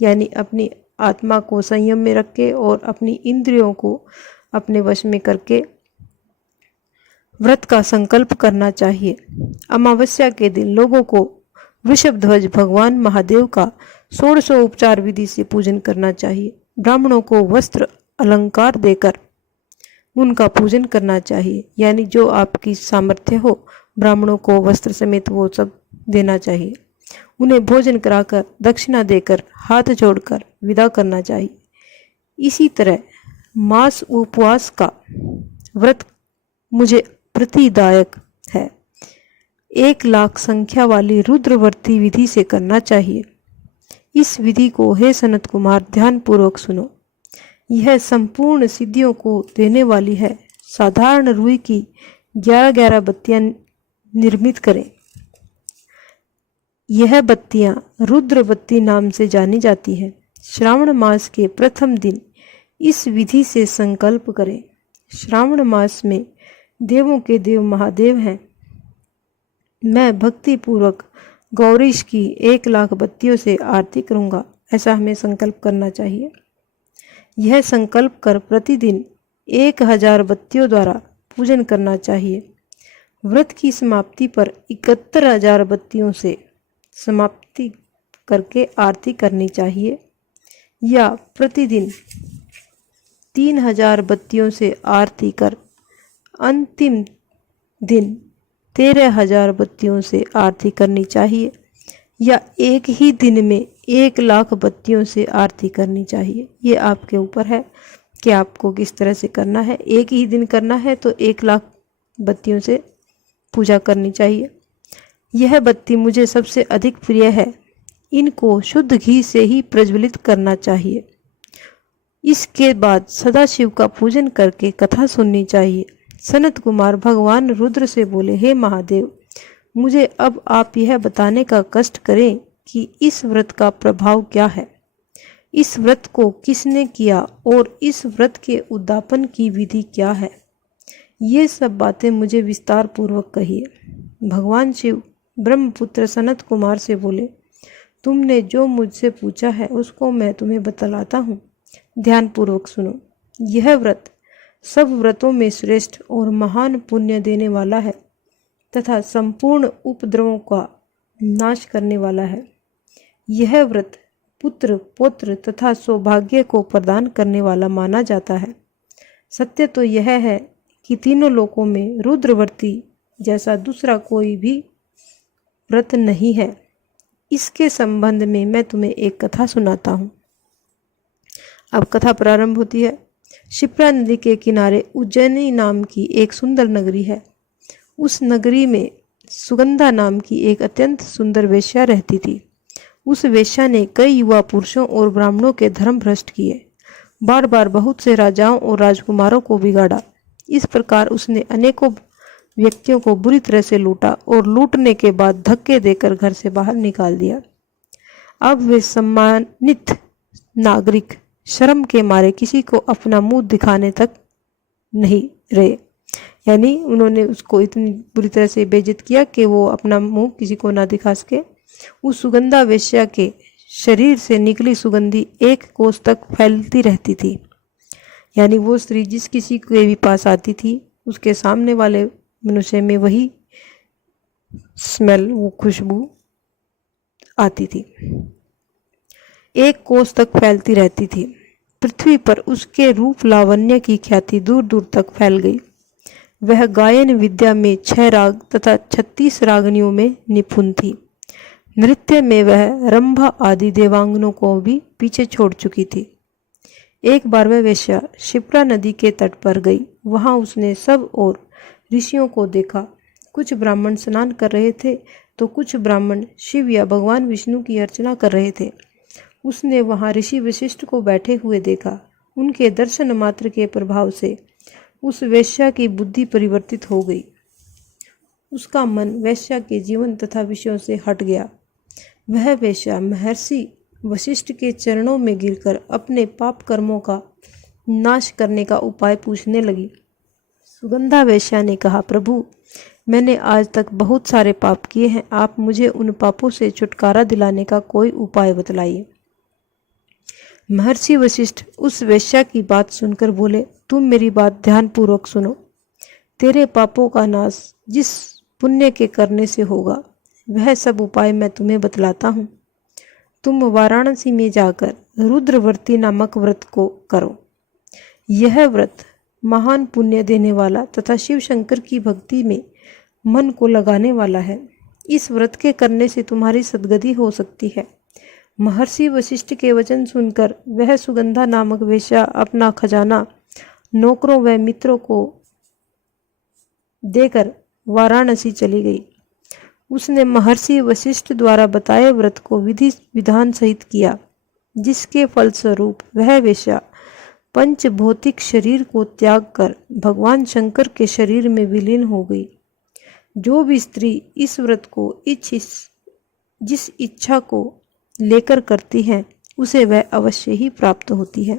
यानी अपनी आत्मा को संयम में रख के और अपनी इंद्रियों को अपने वश में करके व्रत का संकल्प करना चाहिए। अमावस्या के दिन लोगों को वृषभ ध्वज भगवान महादेव का 16 उपचार विधि से पूजन करना चाहिए। ब्राह्मणों को वस्त्र अलंकार देकर उनका पूजन करना चाहिए, यानी जो आपकी सामर्थ्य हो ब्राह्मणों को वस्त्र समेत वो सब देना चाहिए। उन्हें भोजन कराकर दक्षिणा देकर हाथ जोड़कर विदा करना चाहिए। इसी तरह मास उपवास का व्रत मुझे प्रतिदायक है। 1,00,000 संख्या वाली रुद्रवर्ती विधि से करना चाहिए। इस विधि को हे सनत कुमार ध्यान पूर्वक सुनो। यह संपूर्ण सिद्धियों को देने वाली है। साधारण रुई की 11-11 बत्तियां निर्मित करें। यह बत्तियां रुद्र बत्ती नाम से जानी जाती है। श्रावण मास के प्रथम दिन इस विधि से संकल्प करें। श्रावण मास में देवों के देव महादेव हैं। मैं भक्ति पूर्वक गौरीश की 1,00,000 बत्तियों से आरती करूंगा, ऐसा हमें संकल्प करना चाहिए। यह संकल्प कर प्रतिदिन 1,000 बत्तियों द्वारा पूजन करना चाहिए। व्रत की समाप्ति पर 71,000 बत्तियों से समाप्ति करके आरती करनी चाहिए, या प्रतिदिन 3,000 बत्तियों से आरती कर अंतिम दिन 13,000 बत्तियों से आरती करनी चाहिए, या एक ही दिन में 1,00,000 बत्तियों से आरती करनी चाहिए। ये आपके ऊपर है कि आपको किस तरह से करना है। एक ही दिन करना है तो 1,00,000 बत्तियों से पूजा करनी चाहिए। यह बत्ती मुझे सबसे अधिक प्रिय है। इनको शुद्ध घी से ही प्रज्वलित करना चाहिए। इसके बाद सदाशिव का पूजन करके कथा सुननी चाहिए। सनत कुमार भगवान रुद्र से बोले, हे महादेव, मुझे अब आप यह बताने का कष्ट करें कि इस व्रत का प्रभाव क्या है, इस व्रत को किसने किया और इस व्रत के उद्यापन की विधि क्या है। ये सब बातें मुझे विस्तार पूर्वक कहिए। भगवान शिव ब्रह्मपुत्र सनत कुमार से बोले, तुमने जो मुझसे पूछा है उसको मैं तुम्हें बतलाता हूँ, ध्यानपूर्वक सुनो। यह व्रत सब व्रतों में श्रेष्ठ और महान पुण्य देने वाला है तथा संपूर्ण उपद्रवों का नाश करने वाला है। यह व्रत पुत्र, पौत्र तथा सौभाग्य को प्रदान करने वाला माना जाता है। सत्य तो यह है कि तीनों लोकों में रुद्रवर्ती जैसा दूसरा कोई भी व्रत नहीं है। इसके संबंध में मैं तुम्हें एक कथा सुनाता हूँ। अब कथा प्रारंभ होती है। क्षिप्रा नदी के किनारे उज्जैनी नाम की एक सुंदर नगरी है। उस नगरी में सुगंधा नाम की एक अत्यंत सुंदर वेश्या रहती थी। उस वेश्या ने कई युवा पुरुषों और ब्राह्मणों के धर्म भ्रष्ट किए, बार बार बहुत से राजाओं और राजकुमारों को बिगाड़ा। इस प्रकार उसने अनेकों व्यक्तियों को बुरी तरह से लूटा और लूटने के बाद धक्के देकर घर से बाहर निकाल दिया। अब वे सम्मानित नागरिक शर्म के मारे किसी को अपना मुंह दिखाने तक नहीं रहे। यानी उन्होंने उसको इतनी बुरी तरह से बेइज्जत किया कि वो अपना मुंह किसी को ना दिखा सके। उस सुगंधा वेश्या के शरीर से निकली सुगंधी 1 कोस तक फैलती रहती थी। यानी वो स्त्री जिस किसी के भी पास आती थी, उसके सामने वाले मनुष्य में वही स्मेल, वो खुशबू आती थी। 1 कोस तक फैलती रहती थी। पृथ्वी पर उसके रूप लावण्य की ख्याति दूर दूर तक फैल गई। वह गायन विद्या में 6 राग तथा 36 रागनियों में निपुण थी। नृत्य में वह रंभा आदि देवांगनों को भी पीछे छोड़ चुकी थी। एक बार वह वेश्या क्षिप्रा नदी के तट पर गई। वहां उसने सब और ऋषियों को देखा। कुछ ब्राह्मण स्नान कर रहे थे तो कुछ ब्राह्मण शिव या भगवान विष्णु की अर्चना कर रहे थे। उसने वहां ऋषि वशिष्ठ को बैठे हुए देखा। उनके दर्शन मात्र के प्रभाव से उस वेश्या की बुद्धि परिवर्तित हो गई। उसका मन वेश्या के जीवन तथा विषयों से हट गया। वह वेश्या महर्षि वशिष्ठ के चरणों में गिरकर अपने पाप कर्मों का नाश करने का उपाय पूछने लगी। सुगंधा वेश्या ने कहा, प्रभु, मैंने आज तक बहुत सारे पाप किए हैं। आप मुझे उन पापों से छुटकारा दिलाने का कोई उपाय बतलाइए। महर्षि वशिष्ठ उस वेश्या की बात सुनकर बोले, तुम मेरी बात ध्यानपूर्वक सुनो। तेरे पापों का नाश जिस पुण्य के करने से होगा, वह सब उपाय मैं तुम्हें बतलाता हूँ। तुम वाराणसी में जाकर रुद्रवर्ती नामक व्रत को करो। यह व्रत महान पुण्य देने वाला तथा शिव शंकर की भक्ति में मन को लगाने वाला है। इस व्रत के करने से तुम्हारी सद्गति हो सकती है। महर्षि वशिष्ठ के वचन सुनकर वह सुगंधा नामक वेश्या अपना खजाना नौकरों व मित्रों को देकर वाराणसी चली गई। उसने महर्षि वशिष्ठ द्वारा बताए व्रत को विधि विधान सहित किया, जिसके फलस्वरूप वह वेश्या पंच भौतिक शरीर को त्याग कर भगवान शंकर के शरीर में विलीन हो गई। जो भी स्त्री इस व्रत को जिस इच्छा को लेकर करती है उसे वह अवश्य ही प्राप्त होती है।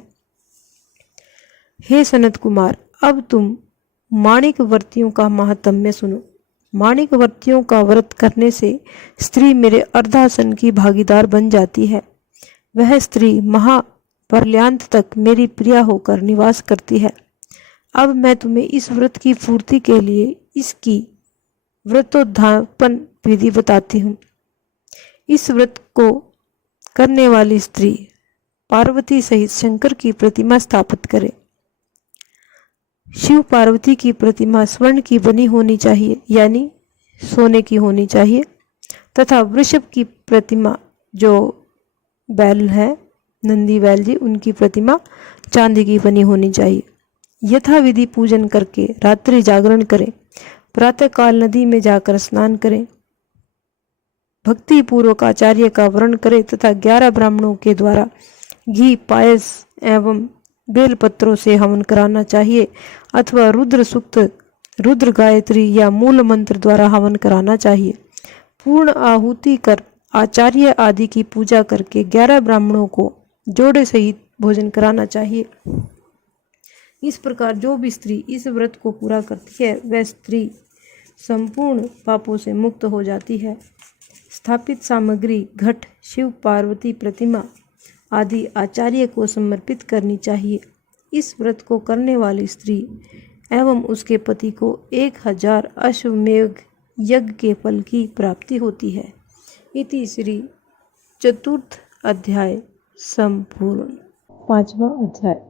हे सनत कुमार, अब तुम माणिक व्रतियों का महात्म्य सुनो। माणिक व्रतियों का व्रत करने से स्त्री मेरे अर्धासन की भागीदार बन जाती है। वह स्त्री महापर्यांत तक मेरी प्रिया होकर निवास करती है। अब मैं तुम्हें इस व्रत की पूर्ति के लिए इसकी व्रतोद्यापन विधि बताती हूँ। इस व्रत को करने वाली स्त्री पार्वती सहित शंकर की प्रतिमा स्थापित करे। शिव पार्वती की प्रतिमा स्वर्ण की बनी होनी चाहिए, यानी सोने की होनी चाहिए, तथा वृषभ की प्रतिमा, जो बैल है नंदी बैल जी, उनकी प्रतिमा चांदी की बनी होनी चाहिए। यथाविधि पूजन करके रात्रि जागरण करें। प्रातःकाल नदी में जाकर स्नान करें। भक्ति पूर्वक आचार्य का वर्ण करें तथा 11 ब्राह्मणों के द्वारा घी, पायस एवं बेलपत्रों से हवन कराना चाहिए, अथवा रुद्र सूक्त, रुद्र गायत्री या मूल मंत्र द्वारा हवन कराना चाहिए। पूर्ण आहुति कर आचार्य आदि की पूजा करके 11 ब्राह्मणों को जोड़े सहित भोजन कराना चाहिए। इस प्रकार जो भी स्त्री इस व्रत को पूरा करती है वह स्त्री संपूर्ण पापों से मुक्त हो जाती है। स्थापित सामग्री घट, शिव पार्वती प्रतिमा आदि आचार्य को समर्पित करनी चाहिए। इस व्रत को करने वाली स्त्री एवं उसके पति को 1000 अश्वमेघ यज्ञ के फल की प्राप्ति होती है। इति श्री चतुर्थ अध्याय संपूर्ण। 5वां अध्याय।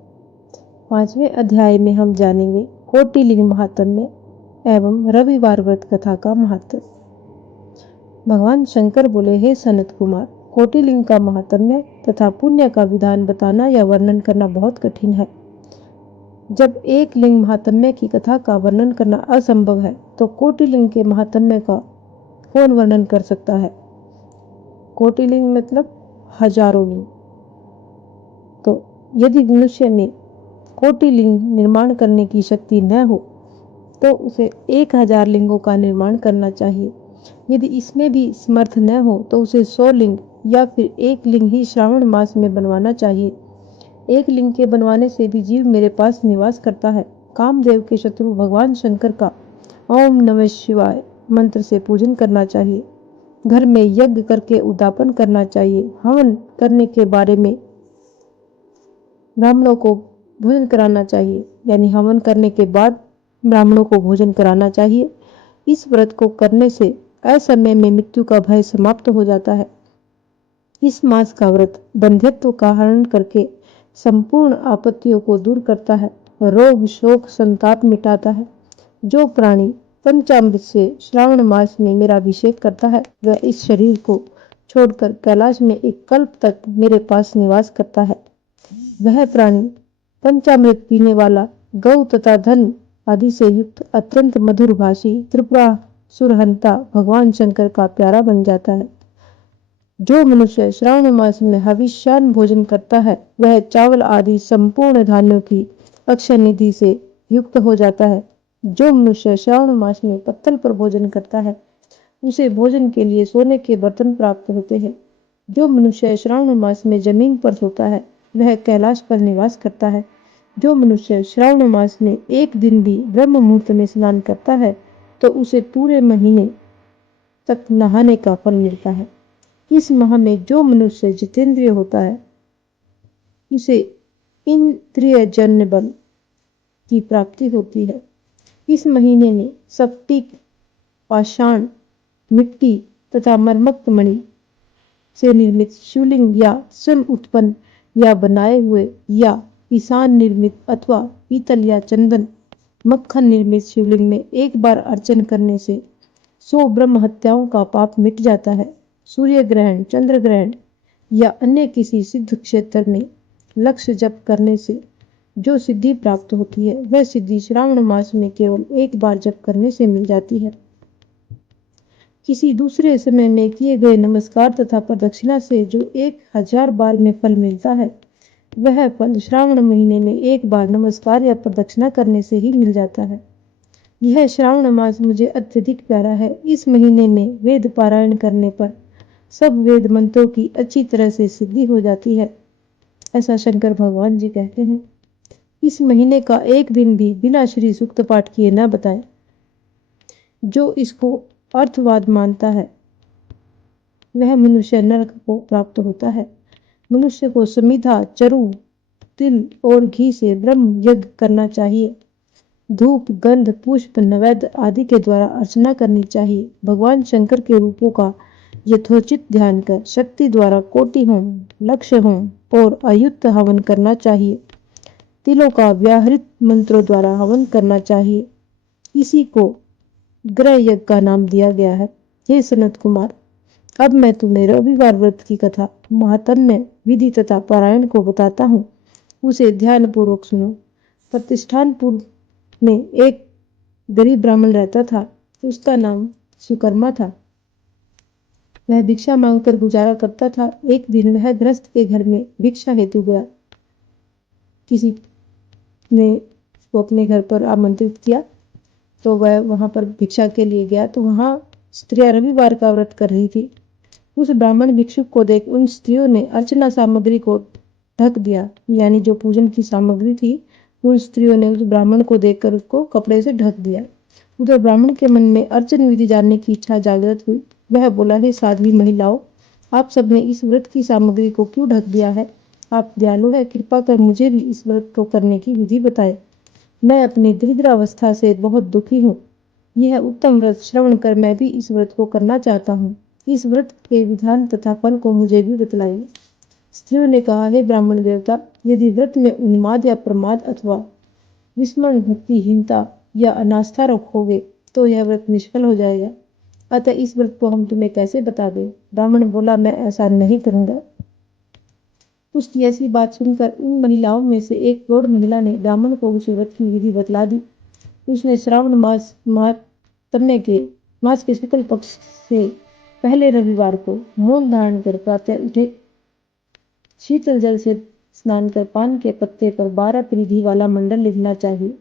5वें अध्याय में हम जानेंगे कोटिलिंग महात्म्य एवं रविवार व्रत कथा का महत्व। भगवान शंकर बोले, हे सनत कुमार, कोटिलिंग का महात्म्य तथा पुण्य का विधान बताना या वर्णन करना बहुत कठिन है। जब एक लिंग महात्म्य की कथा का वर्णन करना असंभव है तो कोटिलिंग के महात्म्य का कौन वर्णन कर सकता है। कोटिलिंग मतलब हजारों लिंग। तो यदि मनुष्य में कोटिलिंग निर्माण करने की शक्ति न हो तो उसे 1000 लिंगों का निर्माण करना चाहिए। यदि इसमें भी समर्थ न हो तो उसे 100 लिंग या फिर 1 लिंग ही श्रावण मास में बनवाना चाहिए। 1 लिंग के बनवाने से भी जीव मेरे पास निवास करता है। कामदेव के शत्रु भगवान शंकर का ओम नमः शिवाय मंत्र से पूजन करना चाहिए। घर में यज्ञ करके उद्यापन करना चाहिए। हवन करने के बारे में ब्राह्मणों को भोजन कराना चाहिए, यानी हवन करने के बाद ब्राह्मणों को भोजन कराना चाहिए। इस व्रत को करने से असमय में मृत्यु का भय समाप्त हो जाता है। इस मास का व्रत बंध्यत्व का हरण करके संपूर्ण आपत्तियों को दूर करता है, रोग शोक संताप मिटाता है। जो प्राणी पंचामृत से श्रावण मास में मेरा अभिषेक करता है वह इस शरीर को छोड़कर कैलाश में एक कल्प तक मेरे पास निवास करता है। वह प्राणी पंचामृत पीने वाला, गौ तथा धन आदि से युक्त अत्यंत मधुर भाषी त्रिपुरासुरहंता भगवान शंकर का प्यारा बन जाता है। जो मनुष्य श्रावण मास में हविष्यान्न भोजन करता है वह चावल आदि संपूर्ण धान्यों की अक्षय निधि से युक्त हो जाता है। जो मनुष्य श्रावण मास में पत्तल पर भोजन करता है उसे भोजन के लिए सोने के बर्तन प्राप्त होते हैं। जो मनुष्य श्रावण मास में जमीन पर सोता है वह कैलाश पर निवास करता है। जो मनुष्य श्रावण मास में एक दिन भी ब्रह्म मुहूर्त में स्नान करता है तो उसे पूरे महीने तक नहाने का फल मिलता है। इस माह में जो मनुष्य जितेंद्रिय होता है उसे इंद्रियजन्य बल की प्राप्ति होती है। इस महीने में स्फटिक, पाषाण, मिट्टी तथा मरमक्त मणि से निर्मित शिवलिंग या स्वयं उत्पन्न या बनाए हुए या ईशान निर्मित अथवा पीतल या चंदन मक्खन निर्मित शिवलिंग में एक बार अर्चन करने से 100 ब्रह्म हत्याओं का पाप मिट जाता है। सूर्य ग्रहण, चंद्र ग्रहण या अन्य किसी सिद्ध क्षेत्र में लक्ष्य जप करने से जो सिद्धि प्राप्त होती है वह सिद्धि श्रावण मास में केवल एक बार जप करने से मिल जाती है। किसी दूसरे समय में किए गए नमस्कार तथा प्रदक्षिणा से जो 1000 बार में फल मिलता है वह फल श्रावण महीने में एक बार नमस्कार या प्रदक्षिणा करने से ही मिल जाता है। यह श्रावण मास मुझे अत्यधिक प्यारा है। इस महीने में वेद पारायण करने पर सब वेद मंत्रों की अच्छी तरह से सिद्धि हो जाती है, ऐसा शंकर भगवान जी कहते हैं। इस महीने का एक दिन भी बिना श्री सूक्त पाठ किए न बताएं। जो इसको अर्थवाद मानता है वह मनुष्य नरक को प्राप्त होता है। मनुष्य को समिधा, चरु, तिल और घी से ब्रह्म यज्ञ करना चाहिए। धूप, गंध, पुष्प, नैवेद्य आदि के द्वारा अर्चना करनी चाहिए। भगवान शंकर के रूपों का यथोचित ध्यान कर शक्ति द्वारा कोटि होम, लक्ष्य होम और अयुक्त हवन करना चाहिए। तिलों का व्याहृत मंत्रों द्वारा हवन करना चाहिए। इसी को ग्रह यज्ञ का नाम दिया गया है। हे सनत कुमार, अब मैं तुम्हें रविवार व्रत की कथा, महात्म्य, विधि तथा पारायण को बताता हूँ। उसे ध्यान पूर्वक सुनो। प्रतिष्ठानपुर में एक गरीब ब्राह्मण रहता था। उसका नाम सुकर्मा था। वह भिक्षा मांगकर गुजारा करता था। एक दिन वह गृहस्थ के घर में भिक्षा हेतु गया। किसी ने उसको अपने घर पर आमंत्रित किया तो वह वहां पर भिक्षा के लिए गया तो वहां स्त्रियां रविवार का व्रत कर रही थी। उस ब्राह्मण भिक्षुक को देख उन स्त्रियों ने अर्चना सामग्री को ढक दिया, यानी जो पूजन की सामग्री थी उन स्त्रियों ने उस ब्राह्मण को देखकर उसको कपड़े से ढक दिया। उधर ब्राह्मण के मन में अर्चन विधि जानने की इच्छा जागृत हुई। वह बोला, हे साध्वी महिलाओं, आप सबने इस व्रत की सामग्री को क्यों ढक दिया है? आप दयालु है, कृपा कर मुझे भी इस व्रत को करने की विधि बताएं। मैं अपनी दरिद्रावस्था से बहुत दुखी हूँ। यह उत्तम व्रत श्रवण कर मैं भी इस व्रत को करना चाहता हूँ। इस व्रत के विधान तथा फल को मुझे भी बतलाइए। स्त्रियों ने कहा, हे ब्राह्मण देवता, यदि व्रत में उन्माद या प्रमाद अथवा विस्मरण, भक्तिहीनता या अनास्था रखोगे तो यह व्रत निष्फल हो जाएगा। अतः इस व्रत को हम तुम्हें कैसे बता दें? ब्राह्मण बोला, मैं ऐसा नहीं करूंगा। उसकी ऐसी बात सुनकर उन महिलाओं में से एक प्रौढ़ महिला ने ब्राह्मण को उस व्रत की विधि बतला दी। उसने श्रावण मास के शुक्ल पक्ष से पहले रविवार को मौन धारण कर प्रातः उठे शीतल जल से स्नान कर पान के पत्ते पर 12 परिधि वाला मंडल लिखना चाहिए।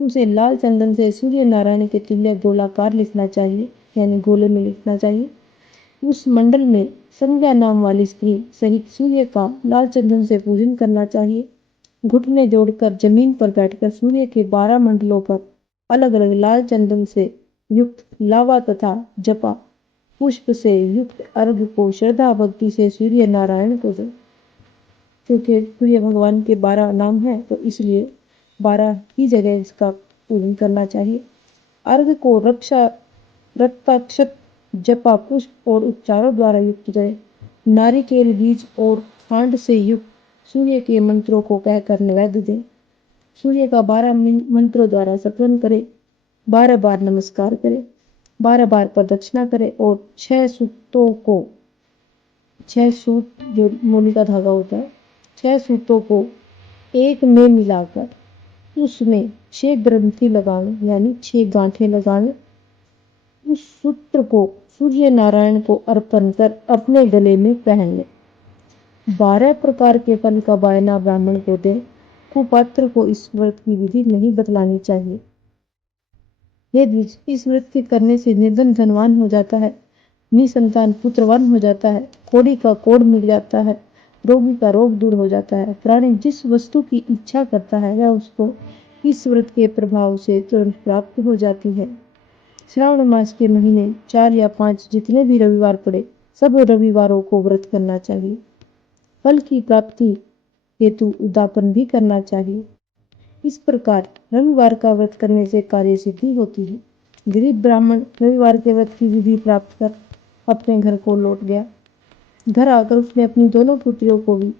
उसे लाल चंदन से सूर्य नारायण के तुल्य गोलाकार लिखना चाहिए, यानी गोले में लिखना चाहिए। उस मंडल में संज्ञा नाम वाली स्त्री सहित सूर्य का लाल चंदन से पूजन करना चाहिए। घुटने जोड़कर जमीन पर बैठकर सूर्य के 12 मंडलों पर अलग अलग लाल चंदन से युक्त लावा तथा जपा पुष्प से युक्त अर्घ को श्रद्धा भक्ति से सूर्य नारायण को दो। क्योंकि सूर्य भगवान के 12 नाम है तो इसलिए 12 की जगह इसका पूजन करना चाहिए। अर्घ को रक्ताक्षत, जपा पुष्प और उपचारों द्वारा युक्त करे। नारिकेल बीज और खांड से युक्त सूर्य के मंत्रों को कहकर नैवेद्य दे। सूर्य का 12 मंत्रों द्वारा स्मरण करे, 12 बार नमस्कार करे, 12 बार प्रदक्षिणा करे और 6 सूत जो मोनी का धागा होता है, 6 सूतों को एक में मिलाकर उसमें 6 ग्रंथि लगावे, यानी 6 गांठें लगावे। उस सूत्र को सूर्य नारायण को अर्पण कर अपने गले में पहन ले। 12 प्रकार के फल का वायना ब्राह्मण को दे। कुपात्र को इस व्रत की विधि नहीं बतलानी चाहिए। ये द्विज, इस व्रत के करने से निर्धन धनवान हो जाता है, निसंतान पुत्रवान हो जाता है, कोढ़ी का कोढ़ मिट जाता है, रोगी का रोग दूर हो जाता है। प्राणी जिस वस्तु की इच्छा करता है वह उसको इस व्रत के प्रभाव से तुरंत प्राप्त हो जाती है। श्रावण मास के महीने 4 या 5 जितने भी रविवार पड़े, सब रविवारों को व्रत करना चाहिए। फल की प्राप्ति हेतु उद्यापन भी करना चाहिए। इस प्रकार रविवार का व्रत करने से कार्य सिद्धि होती है। गरीब ब्राह्मण रविवार के व्रत की विधि प्राप्त कर अपने घर को लौट गया। घर आकर उसने अपनी दोनों पुत्रियों को भी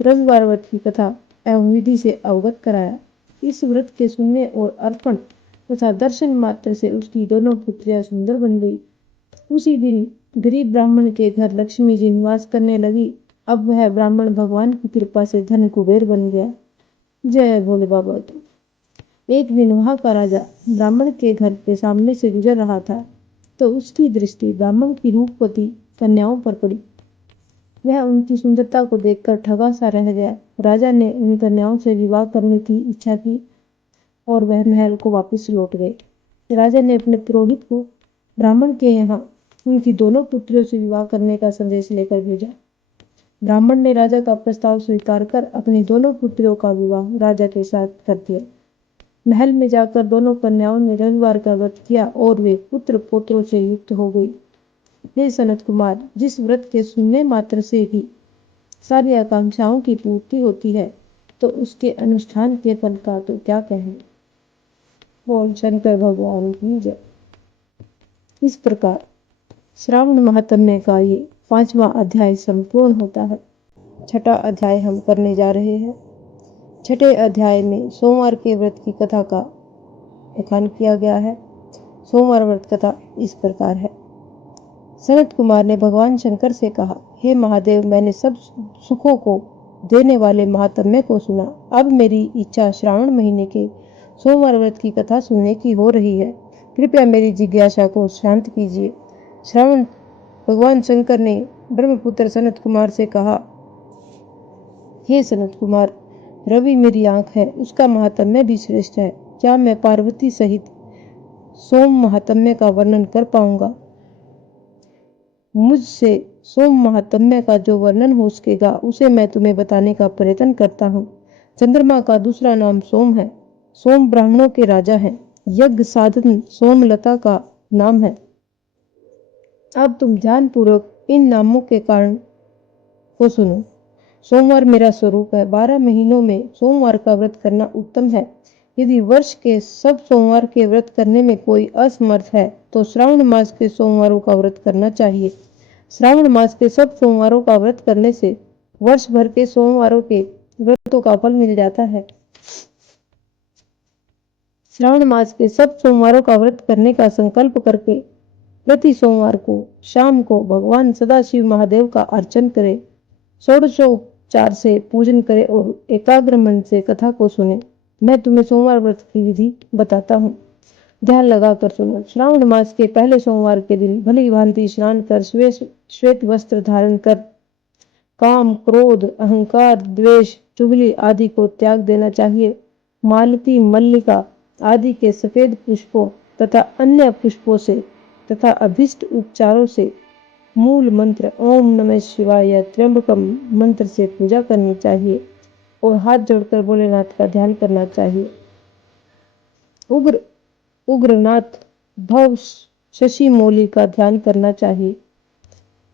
रविवार व्रत की कथा एवं विधि से अवगत कराया। इस व्रत के सुनने और अर्पण तथा दर्शन मात्र से उसकी दोनों पुत्रियां सुंदर बन गई। उसी दिन गरीब ब्राह्मण के घर लक्ष्मी जी निवास करने लगी। अब वह ब्राह्मण भगवान की कृपा से धन कुबेर बन गया। जय भोले बाबा की। एक दिन वहां का राजा ब्राह्मण के घर के सामने से गुजर रहा था तो उसकी दृष्टि ब्राह्मण की रूपवती कन्याओं पर पड़ी। वह उनकी सुंदरता को देखकर ठगा सा रह गया। राजा ने उन कन्याओं से विवाह करने की इच्छा की और वह महल को वापस लौट गए। राजा ने अपने पुरोहित को ब्राह्मण के यहाँ उनकी दोनों पुत्रियों से विवाह करने का संदेश लेकर भेजा। ब्राह्मण ने राजा का प्रस्ताव स्वीकार कर अपनी दोनों पुत्रियों का विवाह राजा के साथ कर दिया। महल में जाकर दोनों कन्याओं ने रविवार का व्रत किया और वे पुत्र पोत्रों से युक्त हो गई। हे सनत कुमार, जिस व्रत के सुनने मात्र से भी सारी आकांक्षाओं की पूर्ति होती है, तो उसके अनुष्ठान के फल का तो क्या कहना। बोल शंकर भगवान की जय। इस प्रकार श्रावण महात्म्य का ये 5वां अध्याय संपूर्ण होता है। छठा अध्याय हम करने जा रहे हैं। छठे अध्याय में सोमवार के व्रत की कथा का बखान किया गया है। सोमवार व्रत कथा इस प्रकार है। सनत कुमार ने भगवान शंकर से कहा, हे महादेव, मैंने सब सुखों को देने वाले महात्म्य को सुना। अब मेरी इच्छा श्रावण महीने के सोमवार व्रत की कथा सुनने की हो रही है। कृपया मेरी जिज्ञासा को शांत कीजिए। श्रावण भगवान शंकर ने ब्रह्मपुत्र सनत कुमार से कहा, हे सनत कुमार, रवि मेरी आंख है, उसका महात्म्य भी श्रेष्ठ है। क्या मैं पार्वती सहित सोम महात्म्य का वर्णन कर पाऊंगा? मुझसे सोम महात्म्य का जो वर्णन हो सकेगा उसे मैं तुम्हें बताने का प्रयत्न करता हूँ। चंद्रमा का दूसरा नाम सोम है। सोम ब्राह्मणों के राजा हैं। यज्ञ साधन सोमलता का नाम है। अब तुम ध्यानपूर्वक इन नामों के कारण को सुनो। सोमवार मेरा स्वरूप है। 12 महीनों में सोमवार का व्रत करना उत्तम है। यदि वर्ष के सब सोमवार के व्रत करने में कोई असमर्थ है तो श्रावण मास के सोमवारों का व्रत करना चाहिए। श्रावण मास के सब सोमवारों का व्रत करने से वर्ष भर के सोमवारों के व्रतों का फल मिल जाता है। श्रावण मास के सब सोमवारों का व्रत करने का संकल्प करके प्रति सोमवार को शाम को भगवान सदाशिव महादेव का अर्चन करे, षोडशोपचार से पूजन करे और एकाग्र मन से कथा को सुने। मैं तुम्हें सोमवार व्रत की विधि बताता हूँ, ध्यान लगाकर सुनो। श्रावण मास के पहले सोमवार के दिन भली भांति स्नान कर श्वेत वस्त्र धारण कर काम, क्रोध, अहंकार, द्वेष, चुगली आदि को त्याग देना चाहिए। मालती, मल्लिका आदि के सफेद पुष्पों तथा अन्य पुष्पों से तथा अभिष्ट उपचारों से मूल मंत्र ओम नमः शिवाय या त्र्यंबकम मंत्र से पूजा करनी चाहिए और हाथ जोड़कर भोलेनाथ का ध्यान करना चाहिए। उग्रनाथ भव शशि मौली का ध्यान करना चाहिए।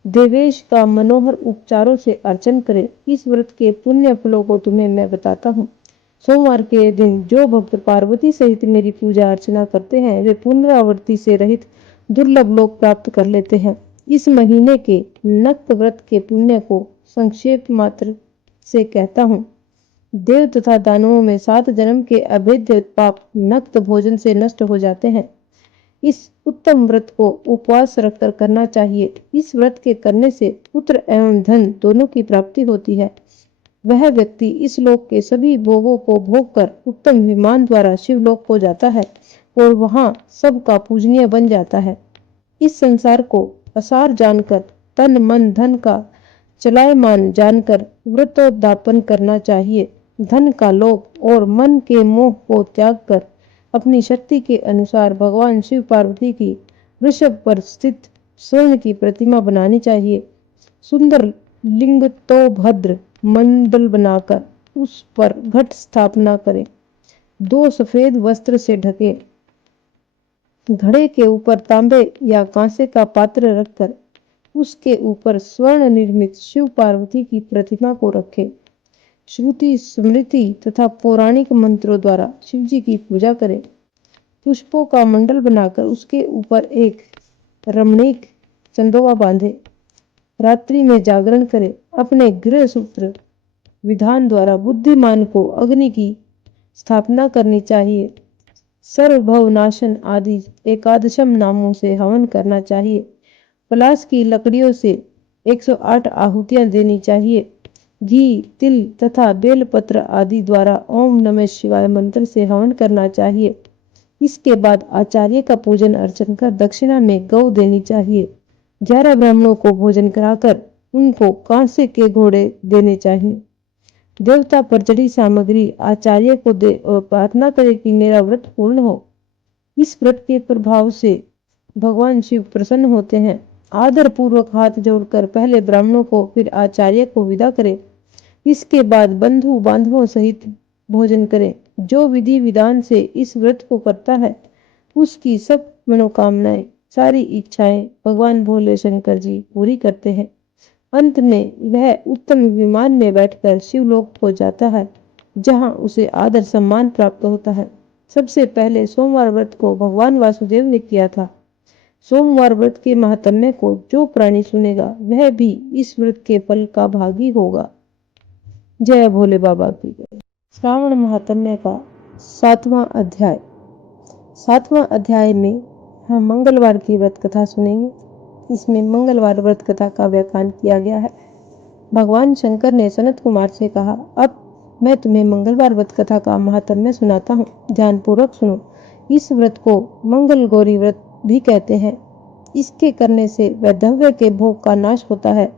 देवेश का मनोहर उपचारों से अर्चन करें। इस व्रत के पुण्य फलों को तुम्हें मैं बताता हूँ। सोमवार के दिन जो भक्त पार्वती सहित मेरी पूजा अर्चना करते हैं वे पुनरावृत्ति से रहित दुर्लभ लोक प्राप्त कर लेते हैं। इस महीने के नक्त व्रत के पुण्य को संक्षेप मात्र से कहता हूँ। देव तथा दानवों में 7 जन्म के अभेद्य पाप नक्त भोजन से नष्ट हो जाते हैं। इस उत्तम व्रत को उपवास रखकर करना चाहिए। इस व्रत के करने से पुत्र एवं धन दोनों की प्राप्ति होती है। वह व्यक्ति इस लोक के सभी भोगों को भोग कर उत्तम विमान द्वारा शिवलोक को जाता है और वहां सबका पूजनीय बन जाता है। इस संसार को असार जानकर, तन मन धन का चलायमान जानकर व्रतोद्यापन करना चाहिए। धन का लोभ और मन के मोह को त्याग कर अपनी शक्ति के अनुसार भगवान शिव पार्वती की वृषभ पर स्थित स्वर्ण की प्रतिमा बनानी चाहिए। सुंदर लिंग तो भद्र मंडल बनाकर उस पर घट स्थापना करें। 2 सफेद वस्त्र से ढके घड़े के ऊपर तांबे या कांसे का पात्र रखकर उसके ऊपर स्वर्ण निर्मित शिव पार्वती की प्रतिमा को रखें। श्रुति, स्मृति तथा पौराणिक मंत्रों द्वारा शिवजी की पूजा करें। पुष्पों का मंडल बनाकर उसके ऊपर एक रमणीक चंदोवा बांधे। रात्रि में जागरण करें। अपने गृह सूत्र विधान द्वारा बुद्धिमान को अग्नि की स्थापना करनी चाहिए। सर्वभव नाशन आदि एकादशम नामों से हवन करना चाहिए। पलाश की लकड़ियों से 108 आहुतियां देनी चाहिए। घी, तिल तथा बेलपत्र आदि द्वारा ओम नमः शिवाय मंत्र से हवन करना चाहिए। इसके बाद आचार्य का पूजन अर्चन कर दक्षिणा में गौ देनी चाहिए। 11 ब्राह्मणों को भोजन कराकर उनको कांसे के घोड़े देने चाहिए। देवता पर चढ़ी सामग्री आचार्य को दे और प्रार्थना करे कि मेरा व्रत पूर्ण हो। इस व्रत के प्रभाव से भगवान शिव प्रसन्न होते हैं। आदर पूर्वक हाथ जोड़कर पहले ब्राह्मणों को फिर आचार्य को विदा करें। इसके बाद बंधु बांधवों सहित भोजन करें। जो विधि विधान से इस व्रत को करता है उसकी सब मनोकामनाएं, सारी इच्छाएं भगवान भोले शंकर जी पूरी करते हैं। अंत में वह उत्तम विमान में बैठकर शिवलोक को जाता है, जहां उसे आदर सम्मान प्राप्त होता है। सबसे पहले सोमवार व्रत को भगवान वासुदेव ने किया था। सोमवार व्रत के महात्म्य को जो प्राणी सुनेगा वह भी इस व्रत के फल का भागी होगा। जय भोले बाबा की जय। श्रावण महात्म्य का 7वां अध्याय। 7वां अध्याय में हम मंगलवार की व्रत कथा सुनेंगे। इसमें मंगलवार व्रत कथा का व्याख्यान किया गया है। भगवान शंकर ने सनत कुमार से कहा, अब मैं तुम्हें मंगलवार व्रत कथा का महात्म्य सुनाता हूँ, ध्यानपूर्वक सुनो। इस व्रत को मंगल गौरी व्रत भी कहते हैं। इसके करने से वैधव्य के भोग का नाश होता है।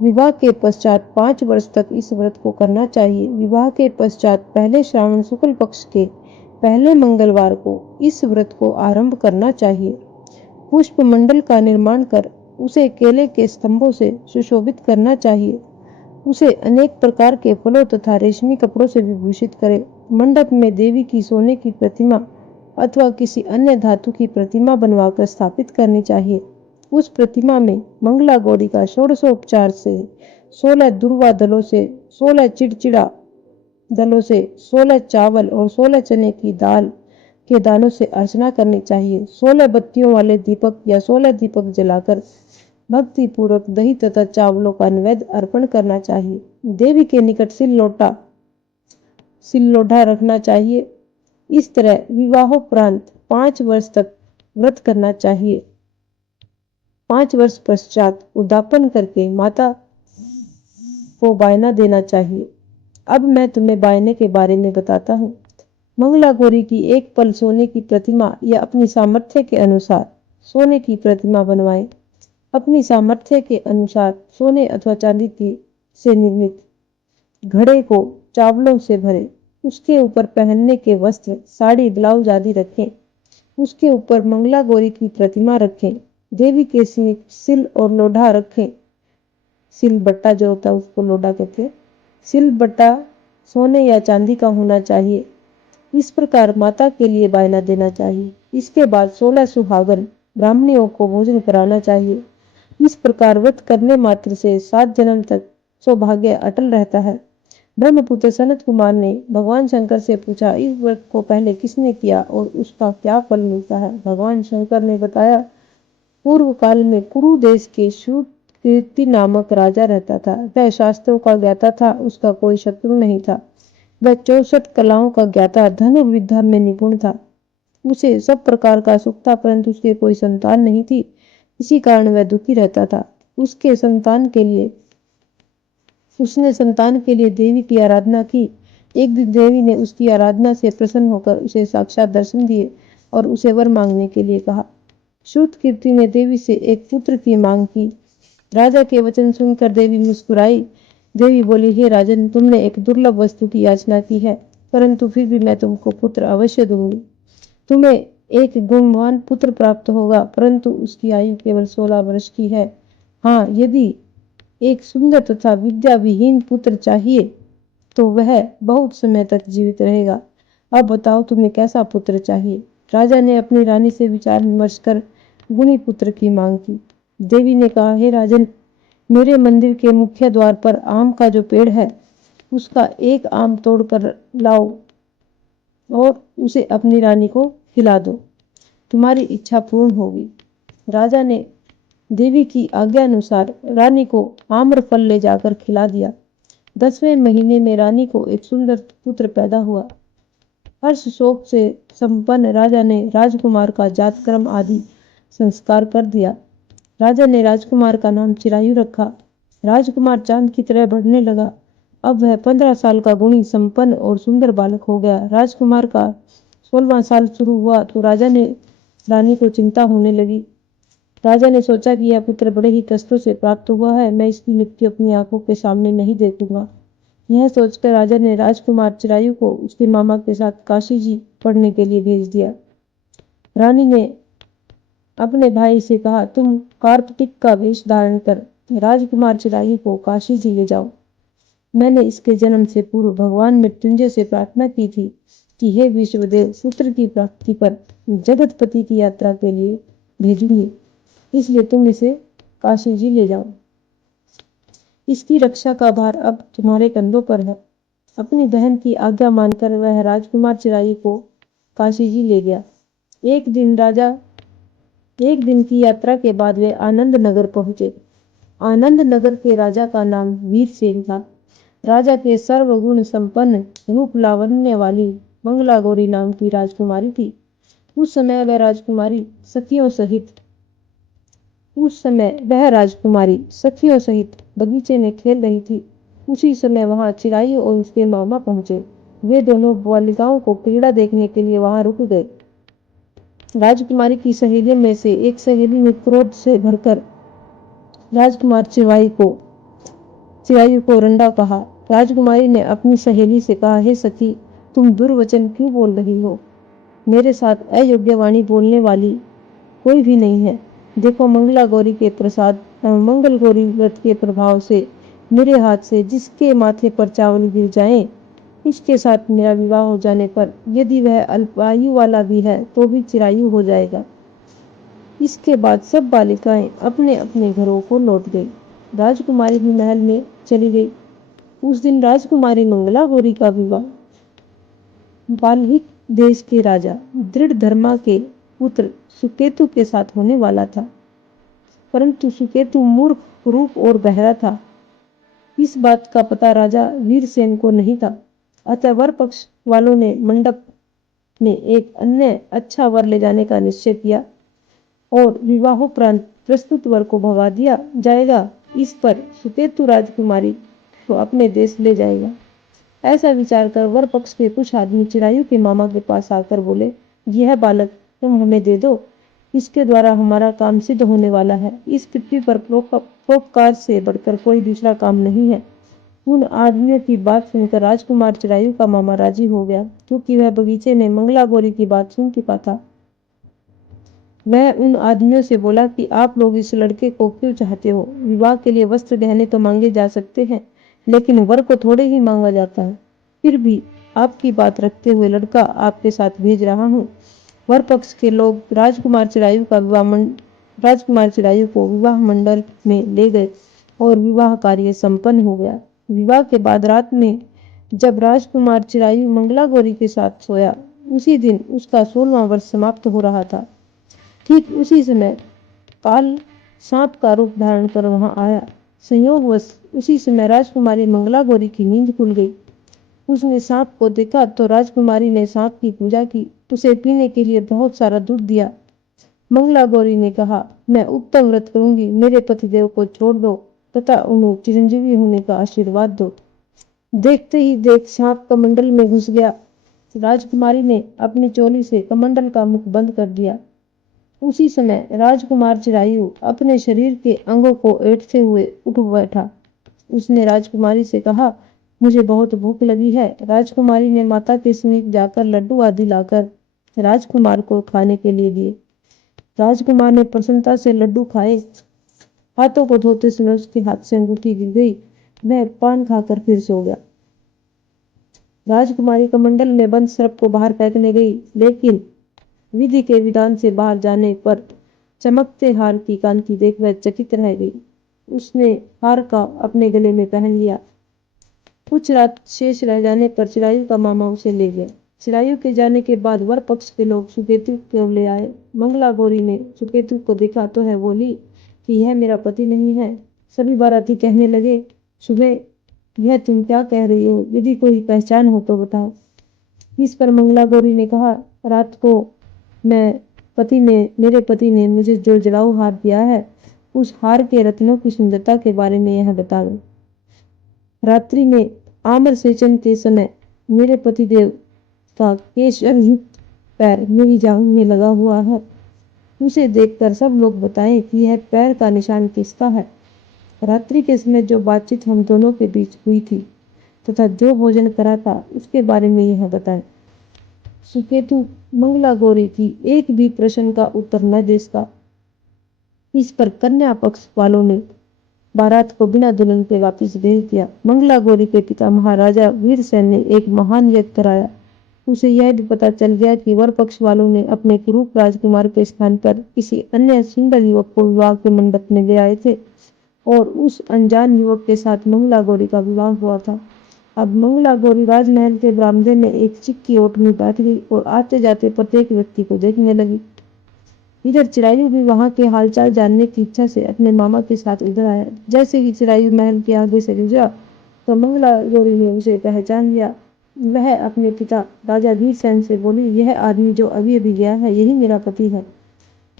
विवाह के पश्चात 5 वर्ष तक इस व्रत को करना चाहिए। विवाह के पश्चात पहले श्रावण शुक्ल पक्ष के पहले मंगलवार को इस व्रत को आरंभ करना चाहिए। पुष्प मंडल का निर्माण कर उसे केले के स्तंभों से सुशोभित करना चाहिए। उसे अनेक प्रकार के फलों तथा रेशमी कपड़ों से विभूषित करे। मंडप में देवी की सोने की प्रतिमा अथवा किसी अन्य धातु की प्रतिमा बनवाकर स्थापित करनी चाहिए। उस प्रतिमा में मंगला गौरी का षोडशोपचार से 16 दुर्वा दलों से, 16 चिड़चिड़ा दलों से, 16 चावल और 16 चने की दाल के दानों से अर्चना करनी चाहिए। 16 बत्तियों वाले दीपक या 16 दीपक जलाकर भक्ति पूर्वक दही तथा चावलों का नैवेद्य अर्पण करना चाहिए। देवी के निकट सिल लोढ़ा रखना चाहिए। इस तरह विवाहोपरांत 5 वर्ष तक व्रत करना चाहिए। 5 वर्ष पश्चात उद्यापन करके माता को बायना देना चाहिए। अब मैं तुम्हें बायने के बारे में बताता हूँ। मंगला गौरी की एक पल सोने की प्रतिमा या अपनी सामर्थ्य के अनुसार सोने की प्रतिमा बनवाएं। अपनी सामर्थ्य के अनुसार सोने अथवा चांदी की से निर्मित घड़े को चावलों से भरें। उसके ऊपर पहनने के वस्त्र, साड़ी, ब्लाउज आदि रखें। उसके ऊपर मंगला गौरी की प्रतिमा रखें। देवी के सिल और लोढ़ा रखें। सिल बट्टा जो होता है उसको लोढ़ा कहते हैं। सिल बट्टा सोने या चांदी का होना चाहिए। इस प्रकार माता के लिए बायना देना चाहिए। इसके बाद 16 सुहागन ब्राह्मणियों को भोजन कराना चाहिए। इस प्रकार व्रत करने मात्र से 7 जन्म तक सौभाग्य अटल रहता है। ब्रह्मपुत्र सनत कुमार ने भगवान शंकर से पूछा, इस व्रत को पहले किसने किया और उसका क्या फल मिलता है? भगवान शंकर ने बताया, पूर्व काल में कुरु देश के शूरकीर्ति नामक राजा रहता था। वह शास्त्रों का ज्ञाता था, उसका कोई शत्रु नहीं था। वह 64 कलाओं का ज्ञाता, धनुर्विद्या में निपुण था। उसे सब प्रकार का सुख था, परंतु उसके कोई संतान नहीं थी। इसी कारण वह दुखी रहता था। उसने संतान के लिए देवी की आराधना की। एक दिन देवी ने उसकी आराधना से प्रसन्न होकर उसे साक्षात दर्शन दिए और उसे वर मांगने के लिए कहा। शूरकीर्ति ने देवी से एक पुत्र की मांग की। राजा के वचन सुनकर देवी मुस्कुराई। देवी बोली, हे राजन, तुमने एक दुर्लभ वस्तु की याचना की है, परंतु फिर भी मैं तुमको पुत्र अवश्य दूंगी। तुम्हें एक गुणवान पुत्र प्राप्त होगा, परंतु उसकी आयु केवल 16 वर्ष की है। हाँ, यदि एक सुंदर तथा विद्या विहीन पुत्र चाहिए तो वह बहुत समय तक जीवित रहेगा। अब बताओ तुम्हें कैसा पुत्र चाहिए? राजा ने अपनी रानी से विचार विमर्श कर गुणी पुत्र की मांग की। देवी ने कहा, हे राजन, मेरे मंदिर के मुख्य द्वार पर आम का जो पेड़ है उसका एक आम तोड़कर लाओ और उसे अपनी रानी को खिला दो, तुम्हारी इच्छा पूर्ण होगी। राजा ने देवी की आज्ञा अनुसार रानी को आम्र फल ले जाकर खिला दिया। 10वें महीने में रानी को एक सुंदर पुत्र पैदा हुआ। हर्ष शोक से संपन्न राजा ने राजकुमार का जातकर्म आदि संस्कार कर दिया। राजा ने राजकुमार का नाम चिरायु रखा। राजकुमार चांद की तरह बढ़ने लगा। अब वह 15 साल का गुणी संपन्न और सुंदर बालक हो गया। राजकुमार का 16वां साल शुरू हुआ तो रानी को चिंता होने लगी। राजा ने सोचा कि यह पुत्र बड़े ही कष्टों से प्राप्त हुआ है, मैं इसकी मृत्यु अपनी आंखों के सामने नहीं देखूंगा। यह सोचकर राजा ने राजकुमार चिरायु को उसके मामा के साथ काशी जी पढ़ने के लिए भेज दिया। रानी ने अपने भाई से कहा, तुम कार्तिक का वेश धारण कर राजकुमार चिरायु को काशी जी ले जाओ। मैंने इसके जन्म से पूर्व भगवान मृत्युंजय से प्रार्थना की थी कि हे विश्वदेव, पुत्र की प्राप्ति पर जगतपति की यात्रा के लिए भेजूंगी, इसलिए तुम इसे काशी जी ले जाओ। इसकी रक्षा का भार अब तुम्हारे कंधों पर है। अपनी बहन की आज्ञा मानकर वह राजकुमार चिरायु को काशी जी ले गया। एक दिन की यात्रा के बाद वे आनंद नगर पहुंचे। आनंद नगर के राजा का नाम वीरसेन था। राजा के सर्वगुण संपन्न रूप लावण्य वाली मंगला गौरी नाम की राजकुमारी थी। उस समय वह राजकुमारी सखियों सहित बगीचे में खेल रही थी। उसी समय वहां चिरायु और उसके मामा पहुंचे। वे दोनों बालिकाओं को क्रीड़ा देखने के लिए वहां रुक गए। राजकुमारी की सहेलियों में से एक सहेली ने क्रोध से भरकर राजकुमार चिरायु को रंडा कहा। राजकुमारी ने अपनी सहेली से कहा, हे सखी, तुम दुर्वचन क्यों बोल रही हो? मेरे साथ अयोग्य वाणी बोलने वाली कोई भी नहीं है। देखो, मंगल गौरी व्रत के प्रभाव से मेरे हाथ से जिसके माथे पर चावल गिर जाए, इसके साथ मेरा विवाह हो जाने पर यदि वह अल्पायु वाला भी है तो भी चिरायु हो जाएगा। इसके बाद सब बालिकाएं अपने अपने घरों को लौट गई। राजकुमारी भी महल में चली गई। उस दिन राजकुमारी मंगला गौरी का विवाह बाल्हिक देश के राजा दृढ़धर्मा के पुत्र सुकेतु के साथ होने वाला था, परंतु सुकेतु मूर्ख, कुरूप और बहरा था। इस बात का पता राजा वीरसेन को नहीं था। अतः वर पक्ष वालों ने मंडप में एक अन्य अच्छा वर ले जाने का निश्चय किया और विवाहोपरांत प्रस्तुत वर को भगा दिया जाएगा। इस पर सुकेतु राजकुमारी को अपने देश ले जाएगा। ऐसा विचार कर वर पक्ष के कुछ आदमी चिरायु के मामा के पास आकर बोले, यह बालक तुम हमें दे दो, इसके द्वारा हमारा काम सिद्ध होने वाला है। इस पृथ्वी पर परोपकार से बढ़कर कोई दूसरा काम नहीं है। उन आदमियों की बात सुनकर राजकुमार चिरायु का मामा राजी हो गया, क्योंकि वह बगीचे में मंगला गौरी की बात सुन चुका था। वह उन आदमियों से बोला कि आप लोग इस लड़के को क्यों चाहते हो? विवाह के लिए वस्त्र गहने तो मांगे जा सकते हैं, लेकिन वर को थोड़े ही मांगा जाता है। फिर भी आपकी बात रखते हुए लड़का आपके साथ भेज रहा हूँ। वर पक्ष के लोग राजकुमार चिरायु को विवाह मंडल में ले गए और विवाह कार्य संपन्न हो गया। विवाह के बाद रात में जब राजकुमार चिरायु मंगला गौरी के साथ सोया, उसी दिन उसका 16वां वर्ष समाप्त हो रहा था। ठीक उसी समय काल सांप का रूप धारण कर वहां आया। संयोगवश उसी समय राजकुमारी मंगला गौरी की नींद खुल गई। उसने सांप को देखा तो राजकुमारी ने सांप की पूजा की, उसे पीने के लिए बहुत सारा दूध दिया। मंगला गौरी ने कहा, मैं उत्तम व्रत करूंगी, मेरे पतिदेव को छोड़ दो तथा उन्हें चिरंजीवी होने का आशीर्वाद दो। देखते ही देख सांप कमंडल में घुस गया। राजकुमारी ने अपनी चोली से कमंडल का मुख बंद कर दिया। उसी समय राजकुमार चिरायु अपने शरीर के अंगों को ऐंठते हुए उठ बैठा। उसने राजकुमारी से कहा, मुझे बहुत भूख लगी है। राजकुमारी ने माता के समीप जाकर लड्डू आदि लाकर राजकुमार को खाने के लिए दिए। राजकुमार ने प्रसन्नता से लड्डू खाए। हाथों को धोते समय उसके हाथ से अंगूठी गिर गई। वह पान खाकर फिर सो गया। राजकुमारी कमंडल में बंद सर्प को बाहर फेंकने गई, लेकिन विधि के विधान से बाहर जाने पर चमकते हार की कांति देख वह चकित रह गई। उसने हार का अपने गले में पहन लिया। कुछ रात शेष रह जाने पर चिरायु का मामा उसे ले गया। चिरायु के जाने के बाद वर पक्ष के लोग सुकेतु को ले आए। मंगला गौरी ने सुकेतु को देखा तो है बोली कि यह मेरा पति नहीं है। सभी बाराती कहने लगे, सुबह यह तुम क्या कह रही हो? यदि कोई पहचान हो तो बताओ। इस पर मंगला गौरी ने कहा, रात को मेरे पति ने मुझे जो जड़ाऊ हार दिया है, उस हार के रत्नों की सुंदरता के बारे में यह बता दो। रात्रि में आम्र सेचन के समय मेरे पतिदेव का केशर युक्त पैर मेरी जांघ में लगा हुआ है। उसे देखकर सब लोग बताएं कि यह पैर का निशान किसका है। रात्रि के समय जो बातचीत हम दोनों के बीच हुई थी तथा जो भोजन करा था, उसके बारे में यह बताएं। सुकेतु मंगला गौरी की एक भी प्रश्न का उत्तर न दे सका। इस पर कन्या पक्ष वालों ने बारात को बिना दुल्हन के वापस भेज दिया। मंगला गौरी के पिता महाराजा वीरसेन ने एक महान यज्ञ कराया। उसे यह भी पता चल गया कि वर पक्ष वालों ने अपने कुरूप राजकुमार के स्थान पर किसी अन्य सुंदर युवक को विवाह के मंडप में ले आए थे और उस अनजान युवक के साथ मंगला गौरी का विवाह हुआ था। अब मंगला गौरी राजमहल के बरामदे में एक चिक्की ओट में बैठ गई और आते जाते प्रत्येक व्यक्ति को देखने लगी। इधर चिरायु भी वहां के हालचाल जानने की इच्छा से अपने मामा के साथ इधर आया। जैसे ही चिरायु महल के आगे से गुजरा तो मंगला गौरी ने उसे पहचान लिया। वह अपने पिता राजा वीरसेन से बोली, यह आदमी जो अभी अभी गया है यही मेरा पति है।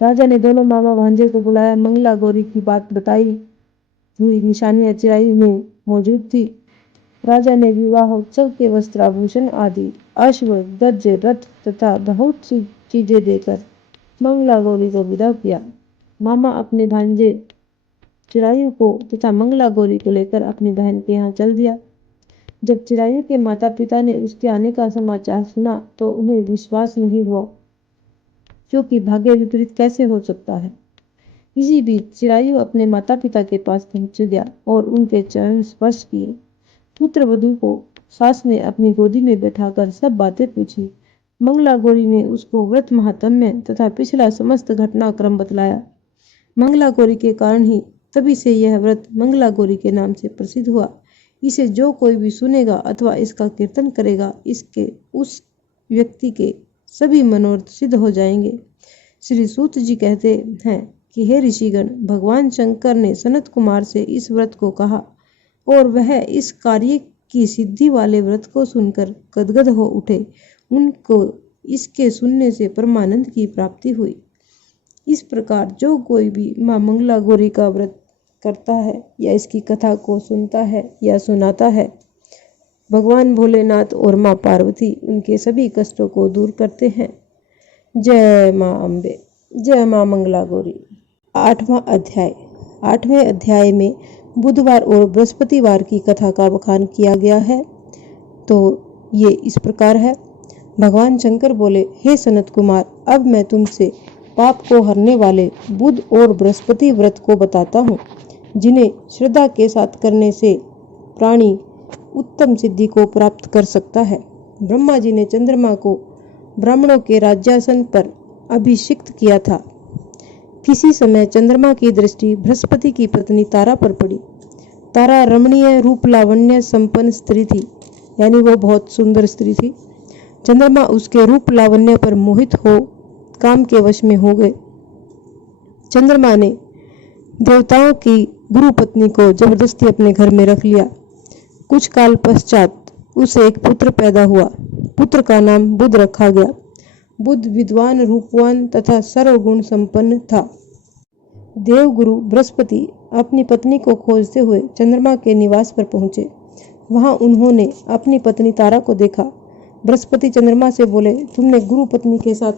राजा ने दोनों मामा भांजे को बुलाया। मंगला गौरी की बात बताई हुई निशानियां चिरायु में मौजूद थी। राजा ने विवाह उत्सव के वस्त्राभूषण आदि अश्व गज रथ तथा बहुत सी चीजें देकर मंगला गौरी को विदा किया। मामा अपने भांजे चिरायु को तथा मंगला गौरी को लेकर अपनी बहन के यहाँ चल दिया। जब चिरायु के माता पिता ने उसके आने का समाचार सुना तो उन्हें विश्वास नहीं हुआ, क्योंकि भाग्य विपरीत कैसे हो सकता है। इसी बीच चिरायु अपने माता पिता के पास पहुंच गया और उनके चरण स्पर्श किए। पुत्र वधू को सास ने अपनी गोदी में बैठाकर सब बातें पूछी। मंगला गौरी ने उसको व्रत महात्म्य तथा पिछला समस्त घटनाक्रम बतलाया। मंगला गौरी के कारण ही तभी से यह व्रत मंगला गौरी के नाम से प्रसिद्ध हुआ। इसे जो कोई भी सुनेगा अथवा इसका कीर्तन करेगा, इसके उस व्यक्ति के सभी मनोरथ सिद्ध हो जाएंगे। श्री सूत जी कहते हैं कि हे ऋषिगण, भगवान शंकर ने सनत कुमार से इस व्रत को कहा और वह इस कार्य की सिद्धि वाले व्रत को सुनकर गदगद हो उठे। उनको इसके सुनने से परमानंद की प्राप्ति हुई। इस प्रकार जो कोई भी मां मंगला गौरी का व्रत करता है या इसकी कथा को सुनता है या सुनाता है, भगवान भोलेनाथ और मां पार्वती उनके सभी कष्टों को दूर करते हैं। जय मां अम्बे, जय मां मंगला गौरी। 8वां अध्याय। 8वें अध्याय में बुधवार और बृहस्पतिवार की कथा का बखान किया गया है। तो ये इस प्रकार है। भगवान शंकर बोले, हे सनत कुमार, अब मैं तुमसे पाप को हरने वाले बुध और बृहस्पति व्रत को बताता हूँ, जिन्हें श्रद्धा के साथ करने से प्राणी उत्तम सिद्धि को प्राप्त कर सकता है। ब्रह्मा जी ने चंद्रमा को ब्राह्मणों के राज्यासन पर अभिषिक्त किया था। किसी समय चंद्रमा की दृष्टि बृहस्पति की पत्नी तारा पर पड़ी। तारा रमणीय रूप लावण्य संपन्न स्त्री थी, यानी वो बहुत सुंदर स्त्री थी। चंद्रमा उसके रूप लावण्य पर मोहित हो काम के वश में हो गए। चंद्रमा ने देवताओं की गुरु पत्नी को जबरदस्ती अपने घर में रख लिया। कुछ काल पश्चात उसे एक पुत्र पैदा हुआ। पुत्र का नाम बुध रखा गया। बुध विद्वान, रूपवान तथा सर्वगुण संपन्न था। देवगुरु बृहस्पति अपनी पत्नी को खोजते हुए चंद्रमा के निवास पर पहुंचे। वहां उन्होंने अपनी पत्नी तारा को देखा। बृहस्पति चंद्रमा से बोले, तुमने गुरु पत्नी के साथ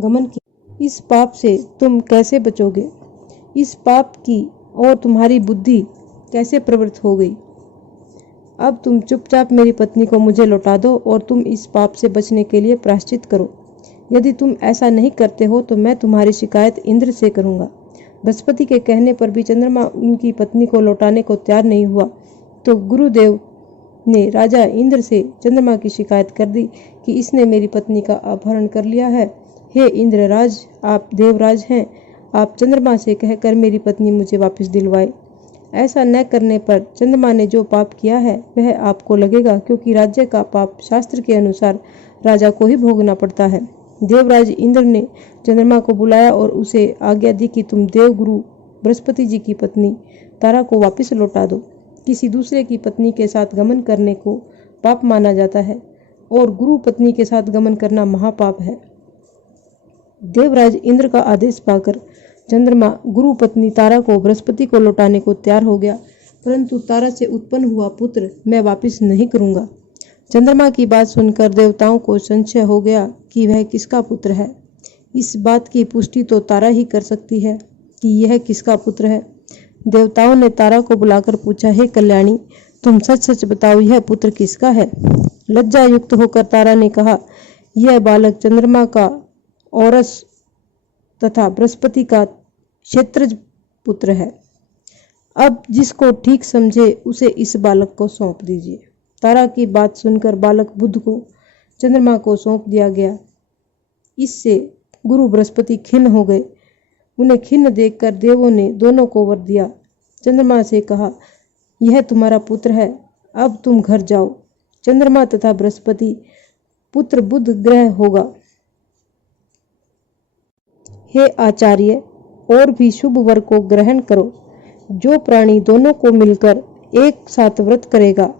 गमन किया, इस पाप से तुम कैसे बचोगे? इस पाप की और तुम्हारी बुद्धि कैसे प्रवृत्त हो गई? अब तुम चुपचाप मेरी पत्नी को मुझे लौटा दो और तुम इस पाप से बचने के लिए प्रायश्चित करो। यदि तुम ऐसा नहीं करते हो तो मैं तुम्हारी शिकायत इंद्र से करूंगा। बृहस्पति के कहने पर भी चंद्रमा उनकी पत्नी को लौटाने को तैयार नहीं हुआ, तो गुरुदेव ने राजा इंद्र से चंद्रमा की शिकायत कर दी कि इसने मेरी पत्नी का अपहरण कर लिया है। हे इंद्रराज, आप देवराज हैं, आप चंद्रमा से कहकर मेरी पत्नी मुझे वापस दिलवाए। ऐसा न करने पर चंद्रमा ने जो पाप किया है वह आपको लगेगा, क्योंकि राज्य का पाप शास्त्र के अनुसार राजा को ही भोगना पड़ता है। देवराज इंद्र ने चंद्रमा को बुलाया और उसे आज्ञा दी कि तुम देवगुरु बृहस्पति जी की पत्नी तारा को वापस लौटा दो। किसी दूसरे की पत्नी के साथ गमन करने को पाप माना जाता है और गुरु पत्नी के साथ गमन करना महापाप है। देवराज इंद्र का आदेश पाकर चंद्रमा गुरु पत्नी तारा को बृहस्पति को लौटाने को तैयार हो गया, परंतु तारा से उत्पन्न हुआ पुत्र मैं वापस नहीं करूंगा। चंद्रमा की बात सुनकर देवताओं को संशय हो गया कि वह किसका पुत्र है। इस बात की पुष्टि तो तारा ही कर सकती है कि यह किसका पुत्र है। देवताओं ने तारा को बुलाकर पूछा, हे कल्याणी, तुम सच सच बताओ, यह पुत्र किसका है? लज्जा युक्त होकर तारा ने कहा, यह बालक चंद्रमा का औरस तथा बृहस्पति का क्षेत्रज पुत्र है। अब जिसको ठीक समझे उसे इस बालक को सौंप दीजिए। तारा की बात सुनकर बालक बुध को चंद्रमा को सौंप दिया गया। इससे गुरु बृहस्पति खिन्न हो गए। उन्हें खिन्न देखकर देवों ने दोनों को वर दिया। चंद्रमा से कहा, यह तुम्हारा पुत्र है, अब तुम घर जाओ। चंद्रमा तथा बृहस्पति पुत्र बुध ग्रह होगा। हे आचार्य, और भी शुभ वर को ग्रहण करो। जो प्राणी दोनों को मिलकर एक साथ व्रत करेगा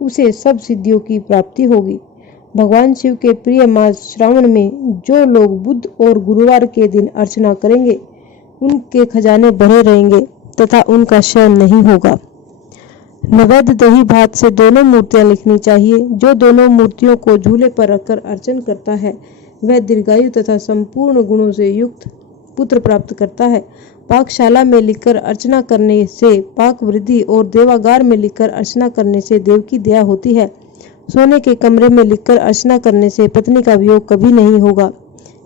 उसे सब सिद्धियों की प्राप्ति होगी। भगवान शिव के प्रिय मास श्रावण में जो लोग बुध और गुरुवार के दिन अर्चना करेंगे उनके खजाने भरे रहेंगे तथा उनका क्षय नहीं होगा। नैवेद दही भात से दोनों मूर्तियां लिखनी चाहिए। जो दोनों मूर्तियों को झूले पर रखकर अर्चन करता है वह दीर्घायु तथा संपूर्ण गुणों से युक्त पुत्र प्राप्त करता है। पाकशाला में लिखकर अर्चना करने से पाक वृद्धि और देवागार में लिखकर अर्चना करने से देव की दया होती है। सोने के कमरे में लिखकर अर्चना करने से पत्नी का वियोग कभी नहीं होगा।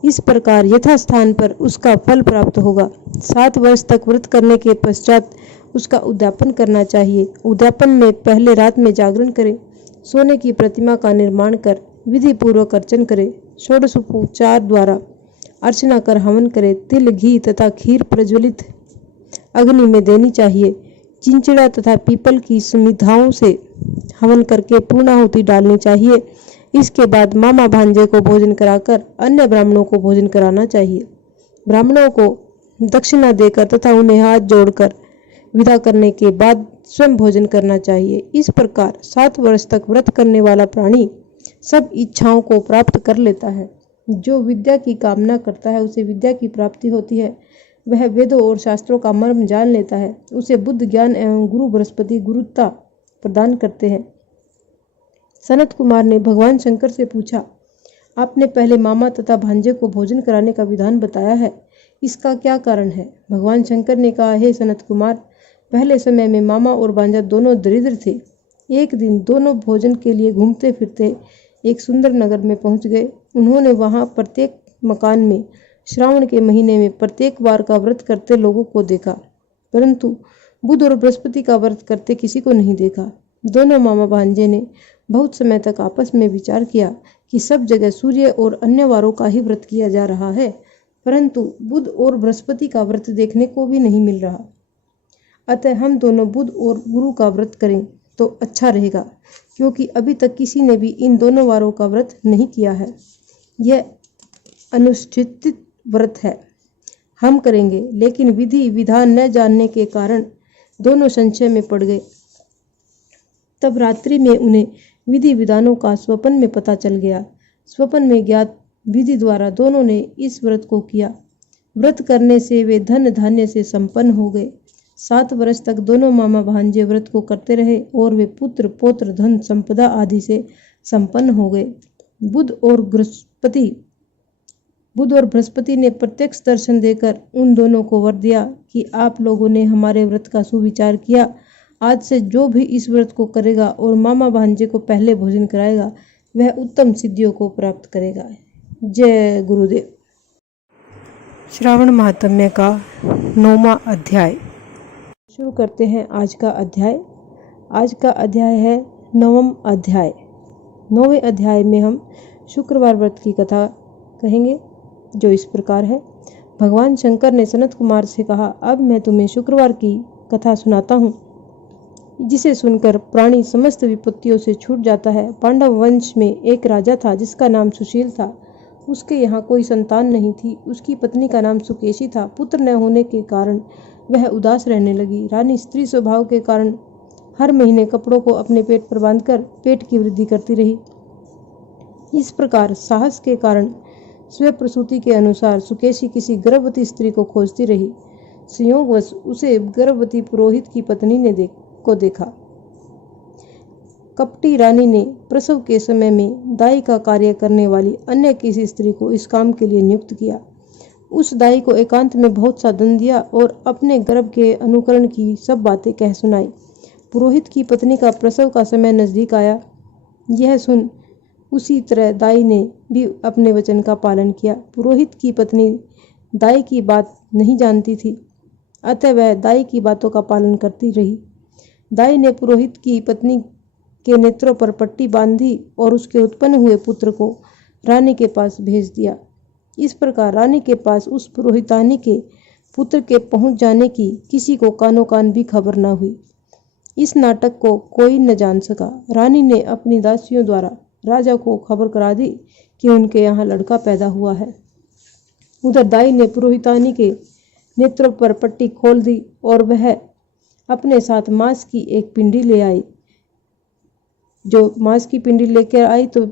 इस प्रकार यथास्थान पर उसका फल प्राप्त होगा। 7 वर्ष तक व्रत करने के पश्चात उसका उद्यापन करना चाहिए। उद्यापन में पहले रात में जागरण करें। सोने की प्रतिमा का निर्माण कर विधि पूर्वक अर्चन करें। षोडशोपचार द्वारा अर्चना कर हवन करे। तिल, घी तथा खीर प्रज्वलित अग्नि में देनी चाहिए। चिंचिड़ा तथा पीपल की समिधाओं से हवन करके पूर्णाहुति डालनी चाहिए। इसके बाद मामा भांजे को भोजन कराकर अन्य ब्राह्मणों को भोजन कराना चाहिए। ब्राह्मणों को दक्षिणा देकर तथा उन्हें हाथ जोड़कर विदा करने के बाद स्वयं भोजन करना चाहिए। इस प्रकार 7 वर्ष तक व्रत करने वाला प्राणी सब इच्छाओं को प्राप्त कर लेता है। जो विद्या की कामना करता है उसे विद्या की प्राप्ति होती है। वह वेदों और शास्त्रों का मर्म जान लेता है। उसे बुद्ध ज्ञान एवं गुरु बृहस्पति गुरुता प्रदान करते हैं। सनत कुमार ने भगवान शंकर से पूछा, आपने पहले मामा तथा भांजे को भोजन कराने का विधान बताया है, इसका क्या कारण है? भगवान शंकर ने कहा, हे सनत कुमार, पहले समय में मामा और भांजा दोनों दरिद्र थे। एक दिन दोनों भोजन के लिए घूमते फिरते एक सुंदर नगर में पहुंच गए। उन्होंने वहां प्रत्येक मकान में श्रावण के महीने में प्रत्येक बार का व्रत करते लोगों को देखा, परंतु बुध और बृहस्पति का व्रत करते किसी को नहीं देखा। दोनों मामा भांजे ने बहुत समय तक आपस में विचार किया कि सब जगह सूर्य और अन्य वारों का ही व्रत किया जा रहा है, परंतु बुध और बृहस्पति का व्रत देखने को भी नहीं मिल रहा। अतः हम दोनों बुध और गुरु का व्रत करें तो अच्छा रहेगा, क्योंकि अभी तक किसी ने भी इन दोनों वारों का व्रत नहीं किया है। यह अनुष्ठित व्रत है, हम करेंगे। लेकिन विधि विधान न जानने के कारण दोनों संशय में पड़ गए। तब रात्रि में उन्हें विधि विधानों का स्वप्न में पता चल गया। स्वप्न में ज्ञात विधि द्वारा दोनों ने इस व्रत को किया। व्रत करने से वे धन धान्य से संपन्न हो गए। 7 वर्ष तक दोनों मामा भांजे व्रत को करते रहे और वे पुत्र पौत्र धन संपदा आदि से संपन्न हो गए। बुध और बृहस्पति ने प्रत्यक्ष दर्शन देकर उन दोनों को वर दिया कि आप लोगों ने हमारे व्रत का सुविचार किया। आज से जो भी इस व्रत को करेगा और मामा भांजे को पहले भोजन कराएगा वह उत्तम सिद्धियों को प्राप्त करेगा। जय गुरुदेव। श्रावण महात्म्य का 9वां अध्याय। शुरू करते हैं आज का अध्याय। आज का अध्याय है 9वां अध्याय। 9वें अध्याय में हम शुक्रवार व्रत की कथा कहेंगे, जो इस प्रकार है। भगवान शंकर ने सनत कुमार से कहा, अब मैं तुम्हें शुक्रवार की कथा सुनाता हूँ, जिसे सुनकर प्राणी समस्त विपत्तियों से छूट जाता है। पांडव वंश में एक राजा था जिसका नाम सुशील था। उसके यहाँ कोई संतान नहीं थी। उसकी पत्नी का नाम सुकेशी था। पुत्र न होने के कारण वह उदास रहने लगी। रानी स्त्री स्वभाव के कारण हर महीने कपड़ों को अपने पेट पर बांधकर पेट की वृद्धि करती रही। इस प्रकार साहस के कारण स्व प्रसूति के अनुसार सुकेशी किसी गर्भवती स्त्री को खोजती रही। संयोगवश उसे गर्भवती पुरोहित की पत्नी ने देखा। कपटी रानी ने प्रसव के समय में दाई का कार्य करने वाली अन्य किसी स्त्री को इस काम के लिए नियुक्त किया। उस दाई को एकांत में बहुत सा धन दिया और अपने गर्भ के अनुकरण की सब बातें कह सुनाई। पुरोहित की पत्नी का प्रसव का समय नजदीक आया। यह सुन उसी तरह दाई ने भी अपने वचन का पालन किया। पुरोहित की पत्नी दाई की बात नहीं जानती थी, अतः वह दाई की बातों का पालन करती रही। दाई ने पुरोहित की पत्नी के नेत्रों पर पट्टी बांधी और उसके उत्पन्न हुए पुत्र को रानी के पास भेज दिया। इस प्रकार रानी के पास उस पुरोहितानी के पुत्र के पहुंच जाने की किसी को कानो कान भी खबर न हुई। इस नाटक को कोई न जान सका। रानी ने अपनी दासियों द्वारा राजा को खबर करा दी कि उनके यहाँ लड़का पैदा हुआ है। उधर दाई ने पुरोहितानी के नेत्रों पर पट्टी खोल दी और वह अपने साथ मांस की एक पिंडी ले आई। जो मांस की पिंडी लेकर आई तो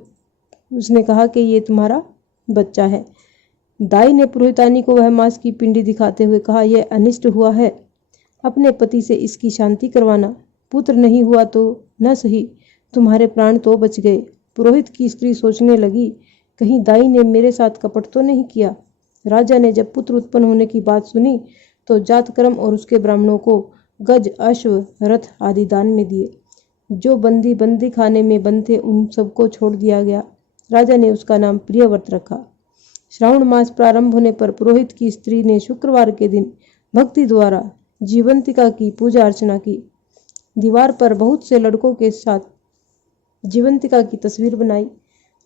उसने कहा कि ये तुम्हारा बच्चा है। दाई ने पुरोहितानी को वह मांस की पिंडी दिखाते हुए कहा, यह अनिष्ट हुआ है, अपने पति से इसकी शांति करवाना। पुत्र नहीं हुआ तो न सही, तुम्हारे प्राण तो बच गए। पुरोहित की स्त्री सोचने लगी, कहीं दाई ने मेरे साथ कपट तो नहीं किया। राजा ने जब पुत्र उत्पन्न होने की बात सुनी तो जातकर्म और उसके ब्राह्मणों को गज, अश्व, रथ आदि दान में दिए। जो बंदी खाने में बंद थे उन सबको छोड़ दिया गया। राजा ने उसका नाम प्रियव्रत रखा। श्रावण मास प्रारंभ होने पर पुरोहित की स्त्री ने शुक्रवार के दिन भक्ति द्वारा जीवंतिका की पूजा अर्चना की। दीवार पर बहुत से लड़कों के साथ जीवंतिका की तस्वीर बनाई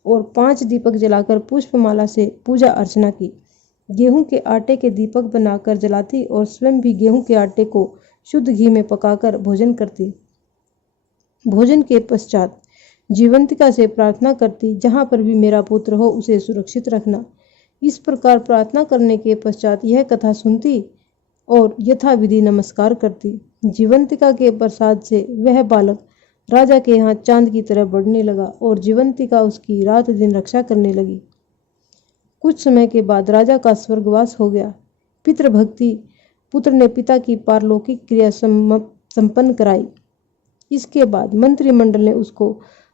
और 5 दीपक जलाकर पुष्पमाला से पूजा अर्चना की। गेहूं के आटे के दीपक बनाकर जलाती और स्वयं भी गेहूं के आटे को शुद्ध घी में पकाकर भोजन करती। भोजन के पश्चात जीवंतिका से प्रार्थना करती, जहां पर भी मेरा पुत्र हो उसे सुरक्षित रखना। इस प्रकार प्रार्थना करने के पश्चात यह कथा सुनती और यथाविधि नमस्कार करती। जीवंतिका के प्रसाद से वह बालक राजा के यहाँ चांद की तरह बढ़ने लगा और जीवंतिका उसकी रात दिन रक्षा करने लगी। कुछ समय के बाद राजा का स्वर्गवास हो गया। पितृभक्ति पुत्र ने पिता की पारलौकिक क्रिया संपन्न कराई। इसके बाद मंत्रिमंडल ने उसको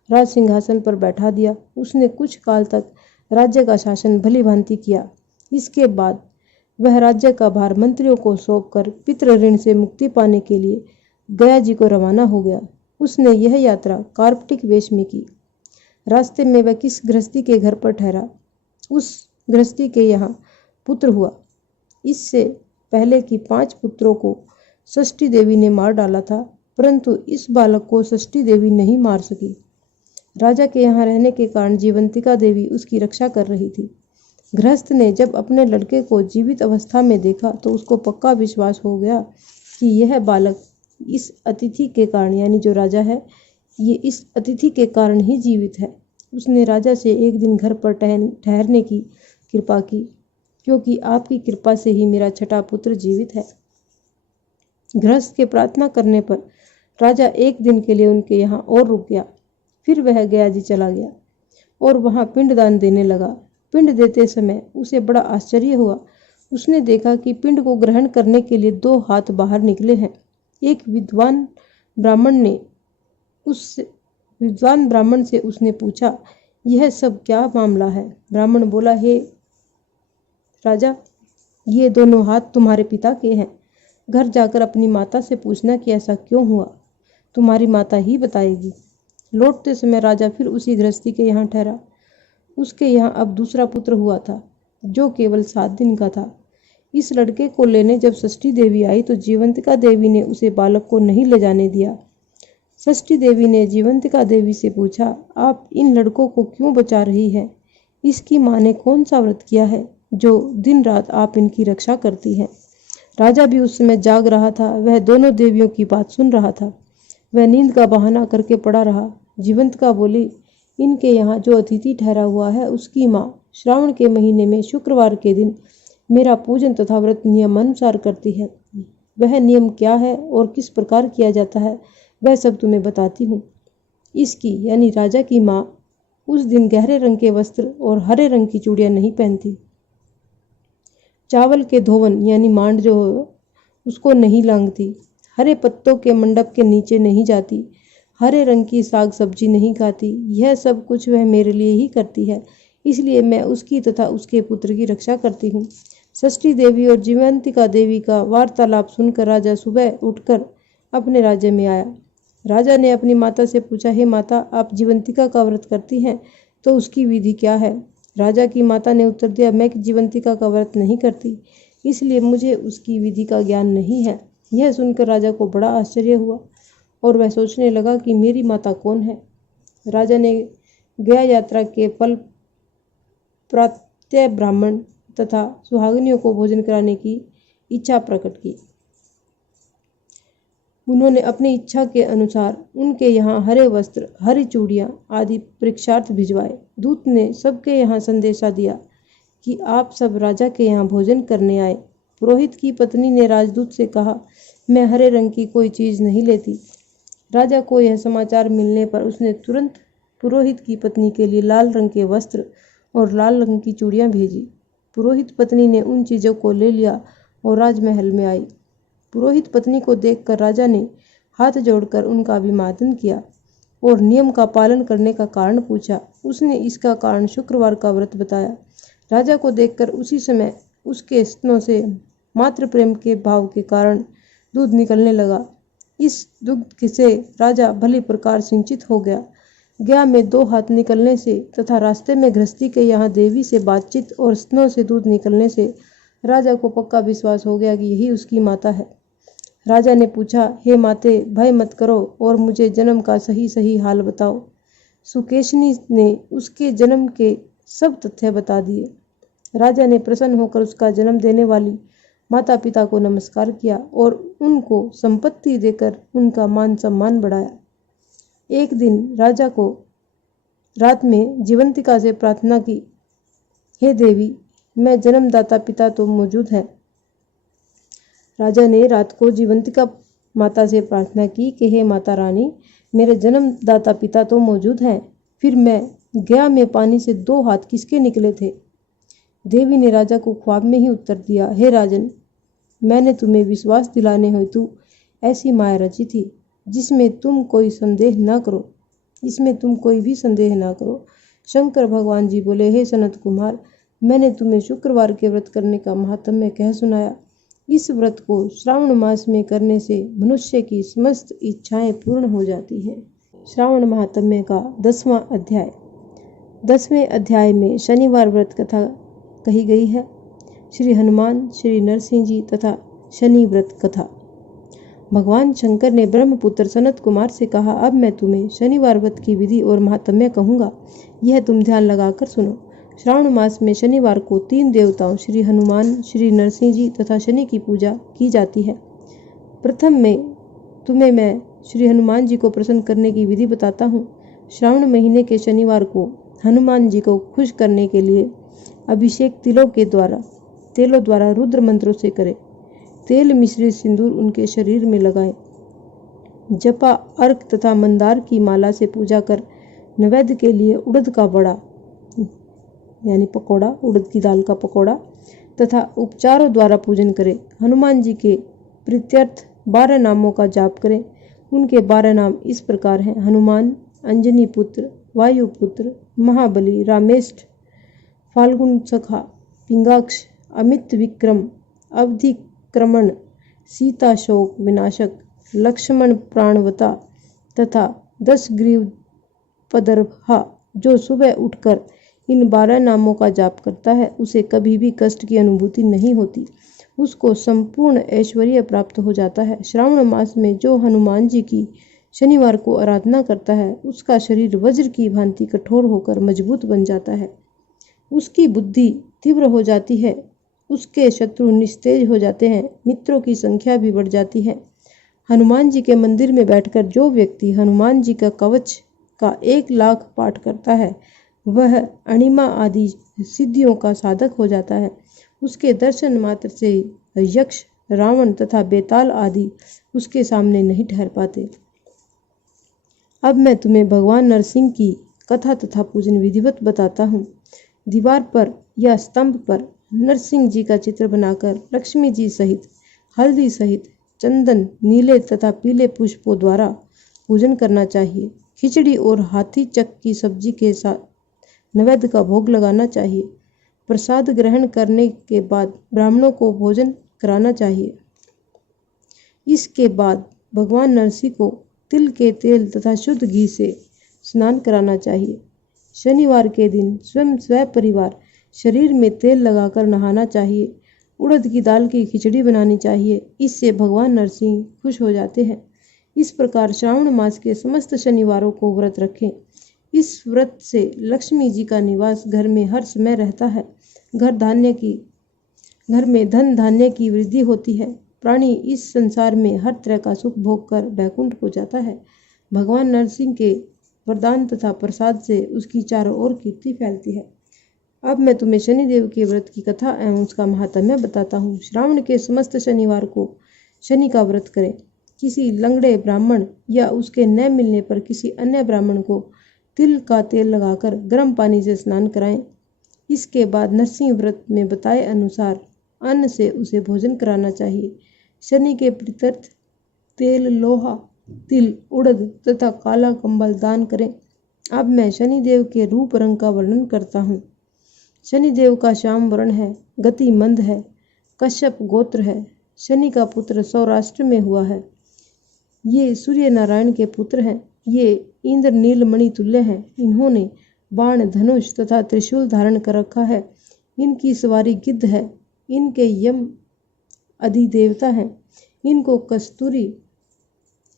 राज सिंहासन पर बैठा दिया। उसने कुछ काल तक राज्य का शासन भली भांति किया। इसके बाद वह राज्य का भार मंत्रियों को सौंपकर पितृ ऋण से मुक्ति पाने के लिए गया जी को रवाना हो गया। उसने यह यात्रा कार्पटिक वेश में की। रास्ते में वह किस गृहस्थी के घर पर ठहरा। उस गृहस्थी के यहाँ पुत्र हुआ। इससे पहले कि 5 पुत्रों को षष्ठी देवी ने मार डाला था, परंतु इस बालक को षष्ठी देवी नहीं मार सकी। राजा के यहाँ रहने के कारण जीवंतिका देवी उसकी रक्षा कर रही थी। गृहस्थ ने जब अपने लड़के को जीवित अवस्था में देखा तो उसको पक्का विश्वास हो गया कि यह बालक इस अतिथि के कारण, यानी जो राजा है, ये इस अतिथि के कारण ही जीवित है। उसने राजा से एक दिन घर पर ठहरने की कृपा की, क्योंकि आपकी कृपा से ही मेरा छठा पुत्र जीवित है। गृहस्थ के प्रार्थना करने पर राजा एक दिन के लिए उनके यहाँ और रुक गया। फिर वह गया जी चला गया और वहाँ पिंडदान देने लगा। पिंड देते समय उसे बड़ा आश्चर्य हुआ। उसने देखा कि पिंड को ग्रहण करने के लिए 2 हाथ बाहर निकले हैं। एक विद्वान ब्राह्मण से उसने पूछा, यह सब क्या मामला है? ब्राह्मण बोला, हे राजा, ये दोनों हाथ तुम्हारे पिता के हैं। घर जाकर अपनी माता से पूछना कि ऐसा क्यों हुआ। तुम्हारी माता ही बताएगी। लौटते समय राजा फिर उसी गृहस्थी के यहाँ ठहरा। उसके यहाँ अब दूसरा पुत्र हुआ था, जो केवल 7 दिन का था। इस लड़के को लेने जब षष्ठी देवी आई तो जीवंतिका देवी ने उसे बालक को नहीं ले जाने दिया। षष्ठी देवी ने जीवंतिका देवी से पूछा, आप इन लड़कों को क्यों बचा रही है? इसकी माँ ने कौन सा व्रत किया है जो दिन रात आप इनकी रक्षा करती हैं? राजा भी उस समय जाग रहा था। वह दोनों देवियों की बात सुन रहा था। वह नींद का बहाना करके पड़ा रहा। जीवंतिका बोली, इनके यहाँ जो अतिथि ठहरा हुआ है उसकी माँ श्रावण के महीने में शुक्रवार के दिन मेरा पूजन तथा व्रत नियमानुसार करती है। वह नियम क्या है और किस प्रकार किया जाता है वह सब तुम्हें बताती हूँ। इसकी यानी राजा की माँ उस दिन गहरे रंग के वस्त्र और हरे रंग की चूड़ियाँ नहीं पहनती। चावल के धोवन यानी मांड जो हो उसको नहीं लांघती। हरे पत्तों के मंडप के नीचे नहीं जाती। हरे रंग की साग सब्जी नहीं खाती। यह सब कुछ वह मेरे लिए ही करती है, इसलिए मैं उसकी तथा उसके पुत्र की रक्षा करती हूँ। षष्ठी देवी और जीवंतिका देवी का वार्तालाप सुनकर राजा सुबह उठकर अपने राज्य में आया। राजा ने अपनी माता से पूछा, हे माता, आप जीवंतिका का व्रत करती हैं तो उसकी विधि क्या है? राजा की माता ने उत्तर दिया, मैं जीवंतिका का व्रत नहीं करती, इसलिए मुझे उसकी विधि का ज्ञान नहीं है। यह सुनकर राजा को बड़ा आश्चर्य हुआ और वह सोचने लगा कि मेरी माता कौन है। राजा ने गया यात्रा के फल प्रातः ब्राह्मण तथा सुहागिनियों को भोजन कराने की इच्छा प्रकट की। उन्होंने अपनी इच्छा के अनुसार उनके यहाँ हरे वस्त्र, हरी चूड़ियाँ आदि परीक्षार्थ भिजवाए। दूत ने सबके यहाँ संदेशा दिया कि आप सब राजा के यहाँ भोजन करने आए। पुरोहित की पत्नी ने राजदूत से कहा, मैं हरे रंग की कोई चीज़ नहीं लेती। राजा को यह समाचार मिलने पर उसने तुरंत पुरोहित की पत्नी के लिए लाल रंग के वस्त्र और लाल रंग की चूड़ियाँ भेजी। पुरोहित पत्नी ने उन चीज़ों को ले लिया और राजमहल में आई। पुरोहित पत्नी को देखकर राजा ने हाथ जोड़कर उनका अभिवादन किया और नियम का पालन करने का कारण पूछा। उसने इसका कारण शुक्रवार का व्रत बताया। राजा को देखकर उसी समय उसके स्तनों से मातृ प्रेम के भाव के कारण दूध निकलने लगा। इस दुग्ध से राजा भली प्रकार सिंचित हो गया। गया में 2 हाथ निकलने से तथा रास्ते में गृहस्थी के यहाँ देवी से बातचीत और स्तनों से दूध निकलने से राजा को पक्का विश्वास हो गया कि यही उसकी माता है। राजा ने पूछा, हे माते, भय मत करो और मुझे जन्म का सही सही हाल बताओ। सुकेशनी ने उसके जन्म के सब तथ्य बता दिए। राजा ने प्रसन्न होकर उसका जन्म देने वाली माता पिता को नमस्कार किया और उनको संपत्ति देकर उनका मान सम्मान बढ़ाया। एक दिन राजा को रात में जीवंतिका से प्रार्थना की, हे देवी, मैं जन्मदाता पिता तो मौजूद है। राजा ने रात को जीवंतिका माता से प्रार्थना की कि हे माता रानी, मेरे जन्मदाता पिता तो मौजूद हैं, फिर मैं गया में पानी से 2 हाथ किसके निकले थे? देवी ने राजा को ख्वाब में ही उत्तर दिया, हे राजन, मैंने तुम्हें विश्वास दिलाने हेतु ऐसी माया रची थी जिसमें तुम कोई संदेह न करो, इसमें तुम कोई भी संदेह ना करो। शंकर भगवान जी बोले, हे सनत कुमार, मैंने तुम्हें शुक्रवार के व्रत करने का महात्म्य कह सुनाया। इस व्रत को श्रावण मास में करने से मनुष्य की समस्त इच्छाएं पूर्ण हो जाती हैं। श्रावण महात्म्य का 10वां अध्याय। 10वें अध्याय में शनिवार व्रत कथा कही गई है। श्री हनुमान, श्री नरसिंह जी तथा शनि व्रत कथा। भगवान शंकर ने ब्रह्मपुत्र सनत कुमार से कहा, अब मैं तुम्हें शनिवार व्रत की विधि और महात्म्य कहूँगा, यह तुम ध्यान लगाकर सुनो। श्रावण मास में शनिवार को 3 देवताओं श्री हनुमान, श्री नरसिंह जी तथा शनि की पूजा की जाती है। प्रथम में तुम्हें मैं श्री हनुमान जी को प्रसन्न करने की विधि बताता हूँ। श्रावण महीने के शनिवार को हनुमान जी को खुश करने के लिए अभिषेक तेलों द्वारा रुद्र मंत्रों से करें। तेल मिश्रित सिंदूर उनके शरीर में लगाएं। जपा, अर्क तथा मंदार की माला से पूजा कर नैवेद्य के लिए उड़द का बड़ा यानी पकौड़ा, उड़द की दाल का पकौड़ा तथा उपचारों द्वारा पूजन करें। हनुमान जी के प्रीत्यर्थ 12 नामों का जाप करें। उनके 12 नाम इस प्रकार हैं, हनुमान, अंजनी पुत्र, वायुपुत्र, महाबली, रामेष्ठ, फाल्गुन सखा, पिंगाक्ष, अमित विक्रम, अवधिक्रमण, सीता शोक विनाशक, लक्ष्मण प्राणवता तथा 10 ग्रीव पदर्भा। जो सुबह उठकर इन 12 नामों का जाप करता है उसे कभी भी कष्ट की अनुभूति नहीं होती, उसको संपूर्ण ऐश्वर्य प्राप्त हो जाता है। श्रावण मास में जो हनुमान जी की शनिवार को आराधना करता है उसका शरीर वज्र की भांति कठोर होकर मजबूत बन जाता है, उसकी बुद्धि तीव्र हो जाती है, उसके शत्रु निस्तेज हो जाते हैं, मित्रों की संख्या भी बढ़ जाती है। हनुमान जी के मंदिर में बैठकर जो व्यक्ति हनुमान जी का कवच का 1 लाख पाठ करता है वह अणिमा आदि सिद्धियों का साधक हो जाता है। उसके दर्शन मात्र से यक्ष, रावण तथा बेताल आदि उसके सामने नहीं ठहर पाते। अब मैं तुम्हें भगवान नरसिंह की कथा तथा पूजन विधिवत बताता हूँ। दीवार पर या स्तंभ पर नरसिंह जी का चित्र बनाकर लक्ष्मी जी सहित, हल्दी सहित, चंदन, नीले तथा पीले पुष्पों द्वारा पूजन करना चाहिए। खिचड़ी और हाथी चक की सब्जी के साथ नैवेद्य का भोग लगाना चाहिए। प्रसाद ग्रहण करने के बाद ब्राह्मणों को भोजन कराना चाहिए। इसके बाद भगवान नरसिंह को तिल के तेल तथा शुद्ध घी से स्नान कराना चाहिए। शनिवार के दिन स्वयं परिवार शरीर में तेल लगाकर नहाना चाहिए। उड़द की दाल की खिचड़ी बनानी चाहिए, इससे भगवान नरसिंह खुश हो जाते हैं। इस प्रकार श्रावण मास के समस्त शनिवारों को व्रत रखें। इस व्रत से लक्ष्मी जी का निवास घर में हर समय रहता है। घर में धन धान्य की वृद्धि होती है। प्राणी इस संसार में हर तरह का सुख भोग कर बैकुंठ को जाता है। भगवान नरसिंह के वरदान तथा प्रसाद से उसकी चारों ओर कीर्ति फैलती है। अब मैं तुम्हें शनिदेव के व्रत की कथा एवं उसका महात्म्य बताता हूँ। श्रावण के समस्त शनिवार को शनि का व्रत करें। किसी लंगड़े ब्राह्मण या उसके न मिलने पर किसी अन्य ब्राह्मण को तिल का तेल लगाकर गर्म पानी से स्नान कराएं। इसके बाद नरसिंह व्रत में बताए अनुसार अन्न से उसे भोजन कराना चाहिए। शनि के प्रीत्यर्थ तेल, लोहा, तिल, उड़द तथा काला कंबल दान करें। अब मैं शनिदेव के रूप रंग का वर्णन करता हूँ। शनिदेव का श्याम वर्ण है, गति मंद है, कश्यप गोत्र है। शनि का पुत्र सौराष्ट्र में हुआ है। ये सूर्य नारायण के पुत्र हैं। ये इंद्र नीलमणि तुल्य हैं। इन्होंने बाण, धनुष तथा त्रिशूल धारण कर रखा है। इनकी सवारी गिद्ध है। इनके यम अधिदेवता हैं। इनको कस्तूरी,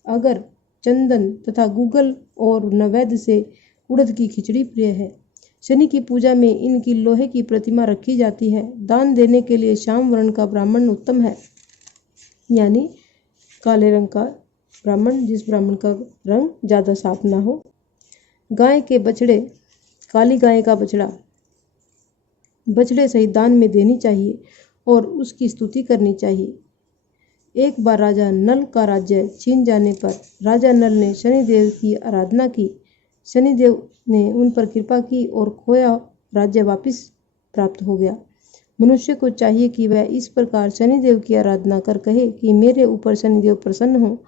अगर, चंदन तथा गूगल और नैवेद्य से उड़द की खिचड़ी प्रिय है। शनि की पूजा में इनकी लोहे की प्रतिमा रखी जाती है। दान देने के लिए श्याम वर्ण का ब्राह्मण उत्तम है, यानी काले रंग का ब्राह्मण, जिस ब्राह्मण का रंग ज़्यादा साफ ना हो। गाय के बछड़े, काली गाय का बछड़े सहित दान में देनी चाहिए और उसकी स्तुति करनी चाहिए। एक बार राजा नल का राज्य छीन जाने पर राजा नल ने शनिदेव की आराधना की। शनिदेव ने उन पर कृपा की और खोया राज्य वापस प्राप्त हो गया। मनुष्य को चाहिए कि वह इस प्रकार शनिदेव की आराधना कर कहे कि मेरे ऊपर शनिदेव प्रसन्न हो।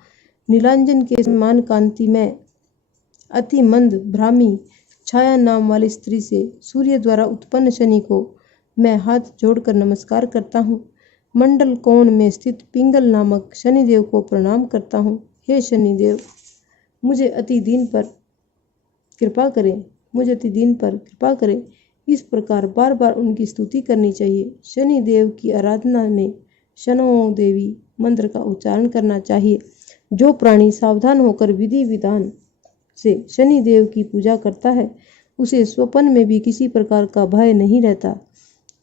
नीलांजन के समान कांति में अति मंद भ्रामी छाया नाम वाली स्त्री से सूर्य द्वारा उत्पन्न शनि को मैं हाथ जोड़कर नमस्कार करता हूँ। मंडल कोण में स्थित पिंगल नामक शनिदेव को प्रणाम करता हूँ। हे शनिदेव, मुझे अति दीन पर कृपा करें। इस प्रकार बार बार उनकी स्तुति करनी चाहिए। शनि देव की आराधना में शनो देवी मंत्र का उच्चारण करना चाहिए। जो प्राणी सावधान होकर विधि विधान से शनि देव की पूजा करता है, उसे स्वप्न में भी किसी प्रकार का भय नहीं रहता।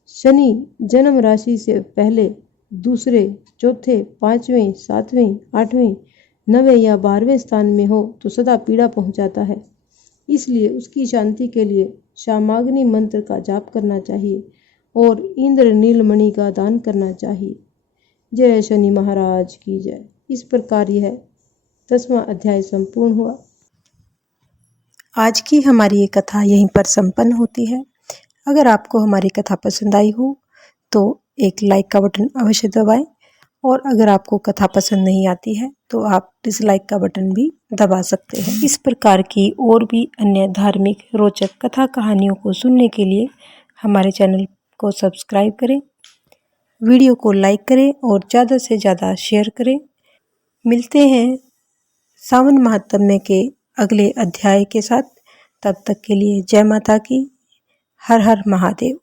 शनि जन्म राशि से पहले दूसरे, चौथे, 5वें, 7वें, 8वें, 9वें या 12वें स्थान में हो तो सदा पीड़ा पहुंचाता है। इसलिए उसकी शांति के लिए शामाग्नि मंत्र का जाप करना चाहिए और इंद्र नीलमणि का दान करना चाहिए। जय शनि महाराज की जय। इस प्रकार यह 10वां अध्याय संपूर्ण हुआ। आज की हमारी ये कथा यहीं पर संपन्न होती है। अगर आपको हमारी कथा पसंद आई हो तो एक लाइक का बटन अवश्य दबाएं, और अगर आपको कथा पसंद नहीं आती है तो आप डिसलाइक का बटन भी दबा सकते हैं। इस प्रकार की और भी अन्य धार्मिक रोचक कथा कहानियों को सुनने के लिए हमारे चैनल को सब्सक्राइब करें, वीडियो को लाइक करें और ज़्यादा से ज़्यादा शेयर करें। मिलते हैं सावन महात्म्य के अगले अध्याय के साथ। तब तक के लिए जय माता की। हर हर महादेव।